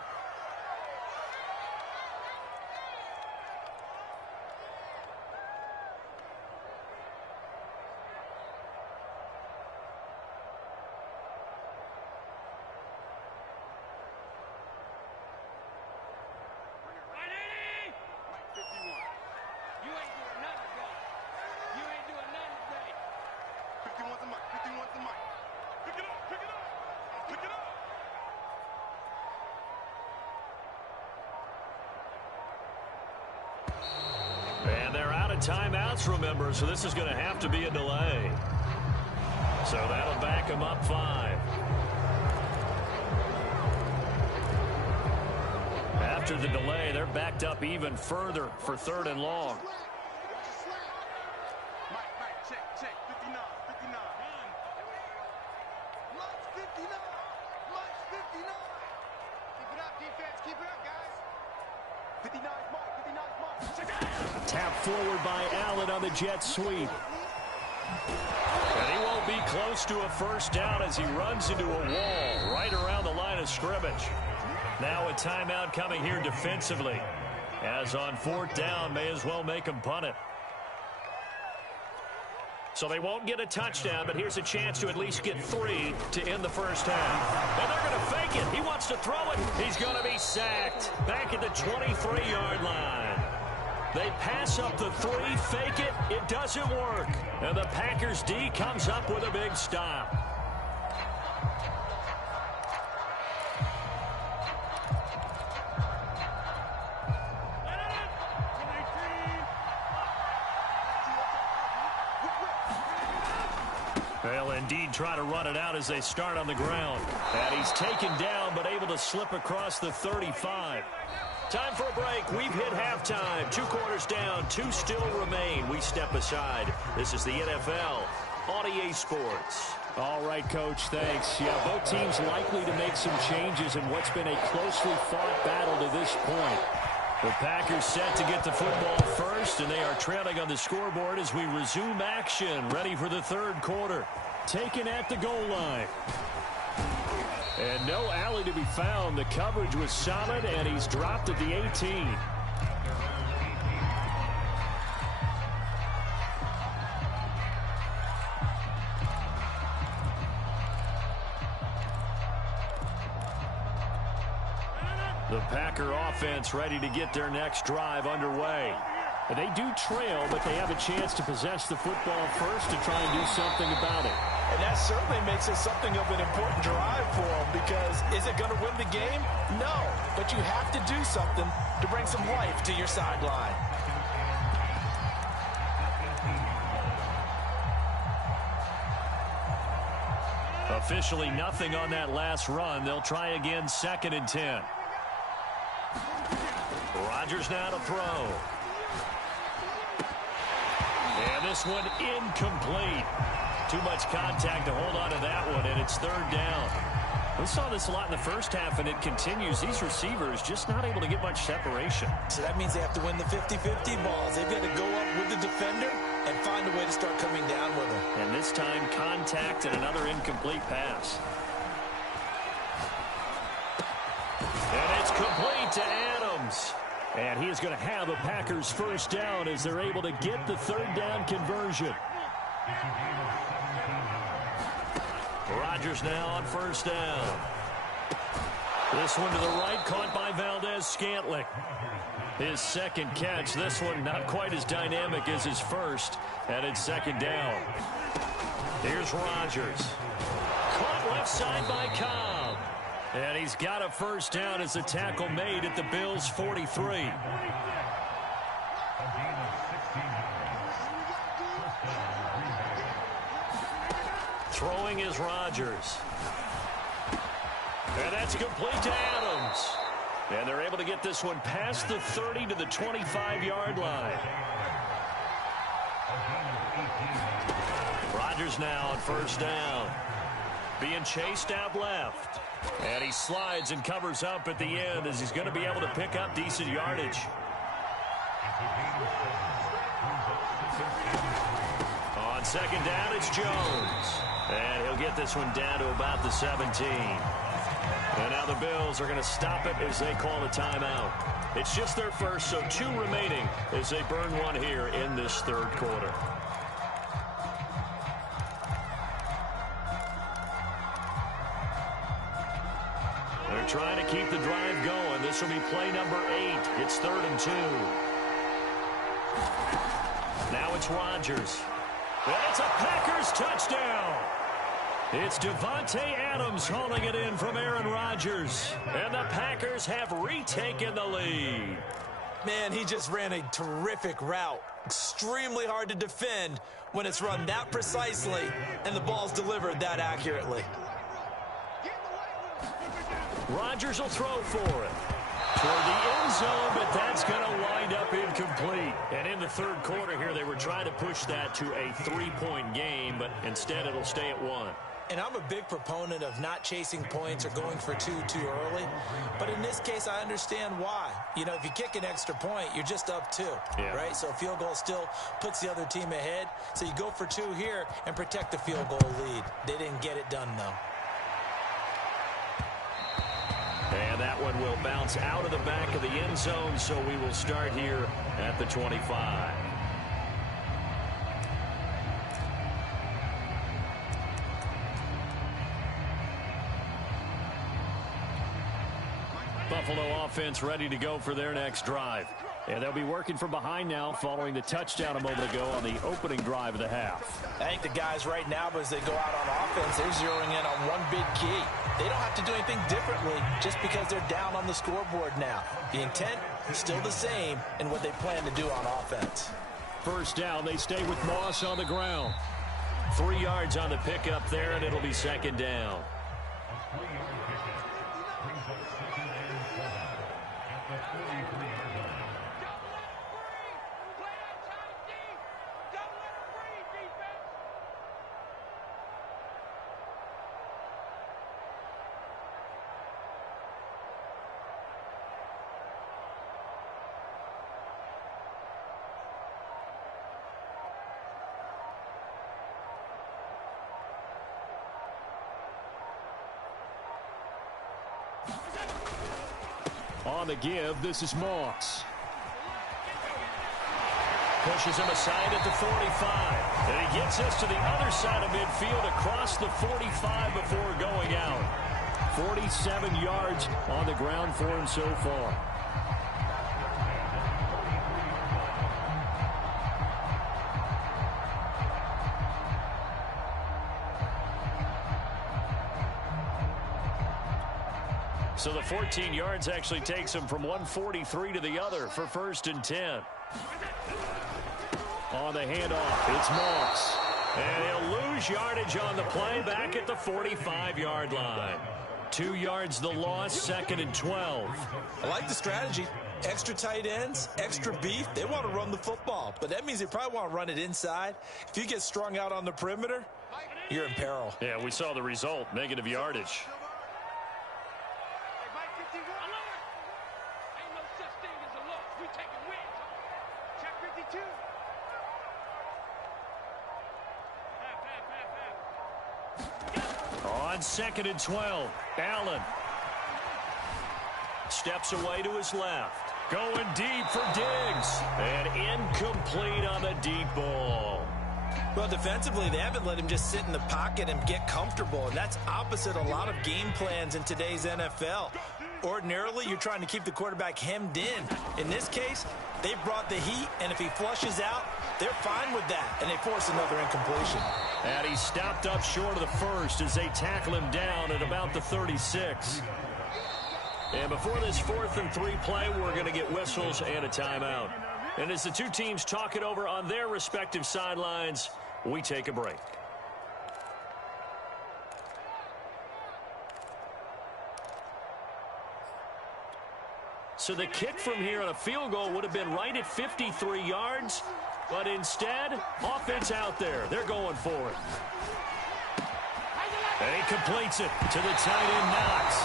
And they're out of timeouts, remember, so this is going to have to be a delay. So that'll back them up 5. After the delay, they're backed up even further for 3rd and long. Tap forward by Allen on the jet sweep. And he won't be close to a first down as he runs into a wall right around the line of scrimmage. Now a timeout coming here defensively. As on 4th down, may as well make him punt it. So they won't get a touchdown, but here's a chance to at least get 3 to end the first half. And they're going to fake it. He wants to throw it. He's going to be sacked back at the 23-yard line. They pass up the 3, fake it. It doesn't work. And the Packers D comes up with a big stop. They'll indeed try to run it out as they start on the ground. And he's taken down but able to slip across the 35. Time for a break. We've hit halftime. 2 quarters down. 2 still remain. We step aside. This is the NFL on EA Sports. All right, Coach, thanks. Yeah, both teams likely to make some changes in what's been a closely fought battle to this point. The Packers set to get the football first, and they are trailing on the scoreboard as we resume action, ready for the 3rd quarter. Taken at the goal line. And no alley to be found. The coverage was solid, and he's dropped at the 18. The Packer offense ready to get their next drive underway. They do trail, but they have a chance to possess the football first to try and do something about it. And that certainly makes it something of an important drive for them, because is it going to win the game? No, but you have to do something to bring some life to your sideline. Officially nothing on that last run. They'll try again, 2nd and 10. Rodgers now to throw. And this one incomplete. Too much contact to hold on to that one, and it's 3rd down. We saw this a lot in the first half, and it continues. These receivers just not able to get much separation. So that means they have to win the 50-50 balls. They've got to go up with the defender and find a way to start coming down with them. And this time, contact and another incomplete pass. And it's complete to Adams. And he is going to have a Packers first down as they're able to get the 3rd down conversion. Rodgers now on first down. This one to the right, caught by Valdez-Scantling. His 2nd catch. This one not quite as dynamic as his first. And it's 2nd down. Here's Rodgers. Caught left side by Cobb. And he's got a first down as the tackle made at the Bills' 43. Throwing is Rodgers. And that's complete to Adams. And they're able to get this one past the 30 to the 25-yard line. Rodgers now on first down. Being chased out left. And he slides and covers up at the end as he's going to be able to pick up decent yardage. On second down, it's Jones. And he'll get this one down to about the 17. And now the Bills are going to stop it as they call a timeout. It's just their first, so 2 remaining as they burn one here in this third quarter. They're trying to keep the drive going. This will be play number 8. It's 3rd and 2. Now it's Rodgers. And it's a Packers touchdown. It's Davante Adams hauling it in from Aaron Rodgers. And the Packers have retaken the lead. Man, he just ran a terrific route. Extremely hard to defend when it's run that precisely and the ball's delivered that accurately. Rodgers will throw for it. Toward the end zone, but that's going to wind up incomplete. And in the third quarter here, they were trying to push that to a 3-point game, but instead it'll stay at 1. And I'm a big proponent of not chasing points or going for 2 too early. But in this case, I understand why. You know, if you kick an extra point, you're just up 2, right? So a field goal still puts the other team ahead. So you go for 2 here and protect the field goal lead. They didn't get it done, though. And that one will bounce out of the back of the end zone, so we will start here at the 25. Buffalo offense ready to go for their next drive. And they'll be working from behind now following the touchdown a moment ago on the opening drive of the half. I think the guys right now, as they go out on offense, they're zeroing in on one big key. They don't have to do anything differently just because they're down on the scoreboard now. The intent is still the same in what they plan to do on offense. First down, they stay with Moss on the ground. 3 yards on the pickup there, and it'll be second down. On the give, this is Moss. Pushes him aside at the 45. And he gets us to the other side of midfield across the 45 before going out. 47 yards on the ground for him so far. So the 14 yards actually takes him from 143 to the other for 1st and 10. On the handoff, it's Moss. And he'll lose yardage on the play back at the 45-yard line. 2 yards the loss, 2nd and 12. I like the strategy. Extra tight ends, extra beef. They want to run the football, but that means they probably want to run it inside. If you get strung out on the perimeter, you're in peril. Yeah, we saw the result, negative yardage. On 2nd and 12, Allen steps away to his left. Going deep for Diggs. And incomplete on the deep ball. Well, defensively, they haven't let him just sit in the pocket and get comfortable, and that's opposite a lot of game plans in today's NFL. Ordinarily, you're trying to keep the quarterback hemmed in. In this case, they brought the heat, and if he flushes out, they're fine with that, and they force another incompletion. And he stopped up short of the first as they tackle him down at about the 36. And before this 4th and 3 play, we're going to get whistles and a timeout. And as the two teams talk it over on their respective sidelines, we take a break. So the kick from here on a field goal would have been right at 53 yards. But instead, offense out there. They're going for it. And he completes it to the tight end, Knox.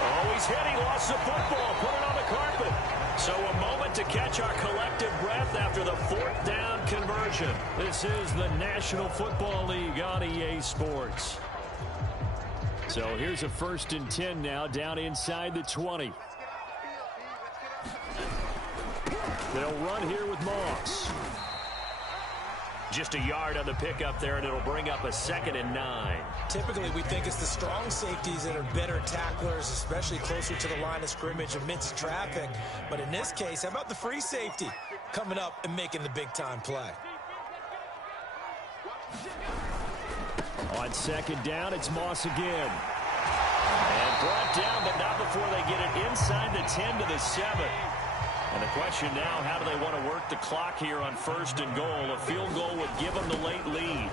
Oh, he's hit. He lost the football. Put it on the carpet. So a moment to catch our collective breath after the fourth down conversion. This is the National Football League on EA Sports. So here's a 1st and 10 now, down inside the 20. They'll run here with Moss. Just a yard on the pickup there, and it'll bring up a 2nd and 9. Typically, we think it's the strong safeties that are better tacklers, especially closer to the line of scrimmage amidst traffic. But in this case, how about the free safety coming up and making the big-time play? On 2nd down, it's Moss again. And brought down, but not before they get it inside the 10 to the 7. And the question now, how do they want to work the clock here on 1st and goal? A field goal would give them the late lead.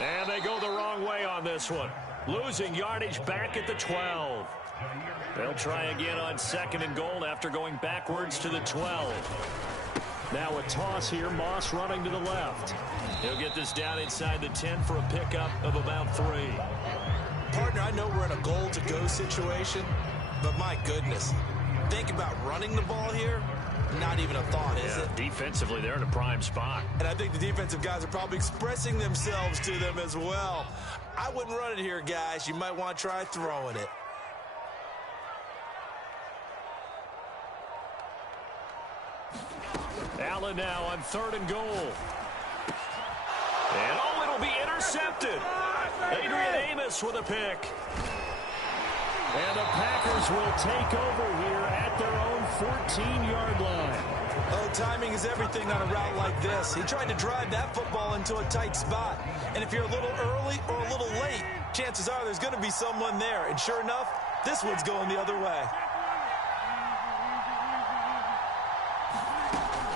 And they go the wrong way on this one. Losing yardage back at the 12. They'll try again on 2nd and goal after going backwards to the 12. Now a toss here, Moss running to the left. He'll get this down inside the 10 for a pickup of about 3. Partner, I know we're in a goal-to-go situation, but my goodness. Think about running the ball here. Not even a thought, is it? Defensively, they're in a prime spot. And I think the defensive guys are probably expressing themselves to them as well. I wouldn't run it here, guys. You might want to try throwing it. Allen now on 3rd and goal. And, oh, it'll be intercepted. Adrian Amos with a pick. And the Packers will take over here at their own 14-yard line. Oh, timing is everything on a route like this. He tried to drive that football into a tight spot. And if you're a little early or a little late, chances are there's going to be someone there. And sure enough, this one's going the other way.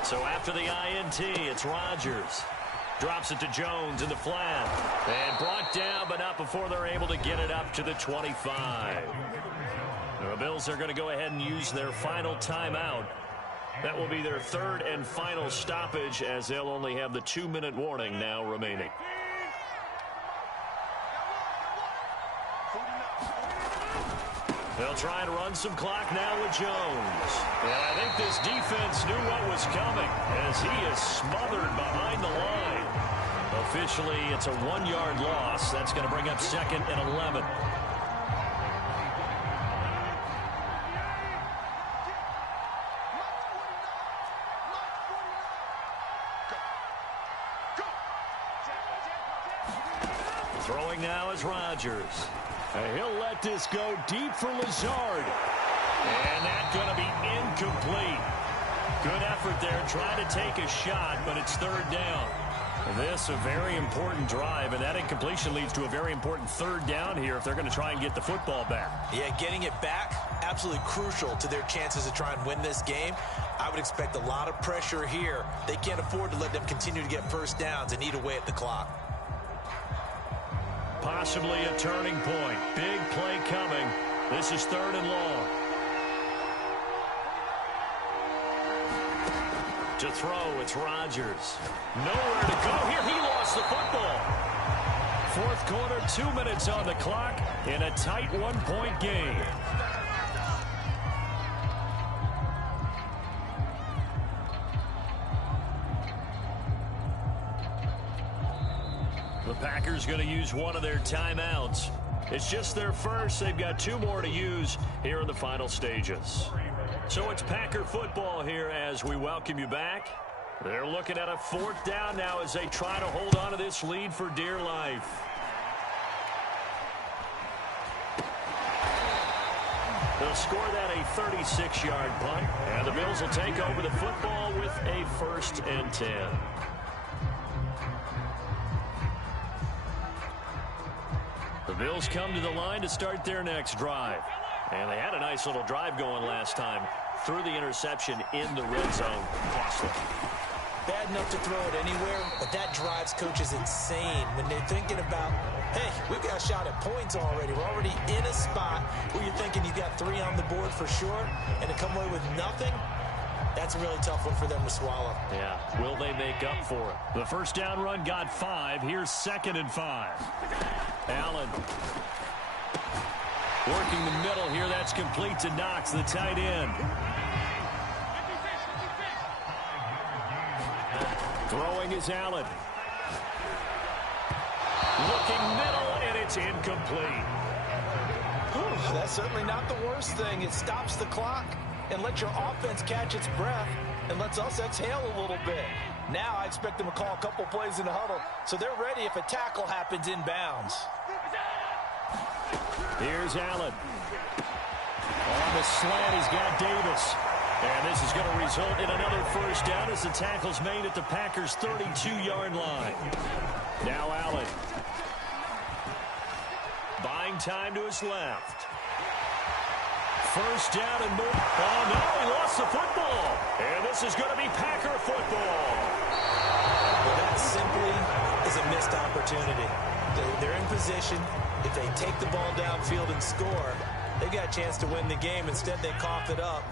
So after the INT, it's Rodgers. Drops it to Jones in the flat. And brought down, but not before they're able to get it up to the 25. The Bills are going to go ahead and use their final timeout. That will be their 3rd and final stoppage, as they'll only have the 2-minute warning now remaining. They'll try and run some clock now with Jones. And I think this defense knew what was coming, as he is smothered behind the line. Officially, it's a 1-yard loss. That's going to bring up 2nd and 11. Throwing now is Rodgers. And he'll let this go deep for Lazard. And that's going to be incomplete. Good effort there, trying to take a shot, but it's 3rd down. This a very important drive, and that incompletion leads to a very important 3rd down here if they're going to try and get the football back. Yeah, getting it back, absolutely crucial to their chances to try and win this game. I would expect a lot of pressure here. They can't afford to let them continue to get 1st downs and eat away at the clock. Possibly a turning point. Big play coming. This is 3rd and long. To throw, it's Rodgers. Nowhere to go here. He lost the football. 4th quarter, 2 minutes on the clock in a tight 1-point game. The Packers going to use one of their timeouts. It's just their first. They've got 2 more to use here in the final stages. So it's Packer football here as we welcome you back. They're looking at a 4th down now as they try to hold on to this lead for dear life. They'll score that a 36-yard punt, and the Bills will take over the football with a 1st and 10. The Bills come to the line to start their next drive. And they had a nice little drive going last time. Through the interception in the red zone. Cost them. bad enough to throw it anywhere, but that drives coaches insane when they're thinking about, hey, we've got a shot at points already. We're already in a spot where you're thinking you got 3 on the board for sure, and to come away with nothing, that's a really tough one for them to swallow. Yeah, will they make up for it? The first down run got 5. Here's 2nd and 5. Allen working the middle here. That's complete to Knox, the tight end. Throwing is Allen. Looking middle, and it's incomplete. Whew, that's certainly not the worst thing. It stops the clock and lets your offense catch its breath and lets us exhale a little bit. Now I expect them to call a couple plays in the huddle, so they're ready if a tackle happens inbounds. Here's Allen. On the slant, he's got Davis. And this is going to result in another first down as the tackle's made at the Packers' 32-yard line. Now Allen. Buying time to his left. First down and more. Oh, no, he lost the football. And this is going to be Packer football. Well, that simply is a missed opportunity. They're in position. If they take the ball downfield and score, they've got a chance to win the game. Instead, they cough it up.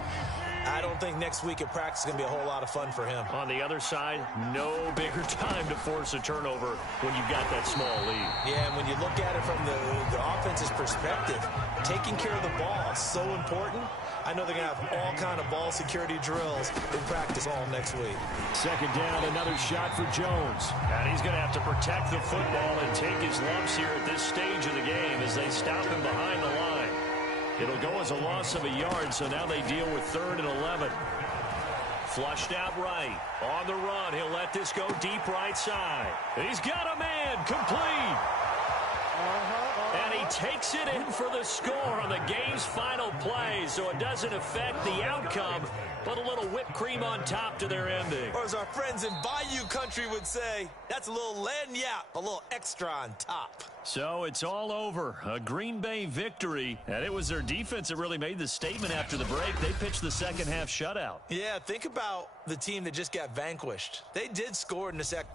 I don't think next week at practice is going to be a whole lot of fun for him. On the other side, no bigger time to force a turnover when you've got that small lead. Yeah, and when you look at it from the offense's perspective, taking care of the ball is so important. I know they're going to have all kind of ball security drills in practice all next week. Second down, another shot for Jones. And he's going to have to protect the football and take his lumps here at this stage of the game as they stop him behind the line. It'll go as a loss of a yard, so now they deal with 3rd and 11. Flushed out right. On the run, he'll let this go deep right side. He's got a man, complete. And he takes it in for the score on the game's final play, so it doesn't affect the outcome, but a little whipped cream on top to their ending. Or as our friends in Bayou Country would say, that's a little lagniappe, a little extra on top. So it's all over. A Green Bay victory, and it was their defense that really made the statement after the break. They pitched the second half shutout. Yeah, think about the team that just got vanquished. They did score in the second.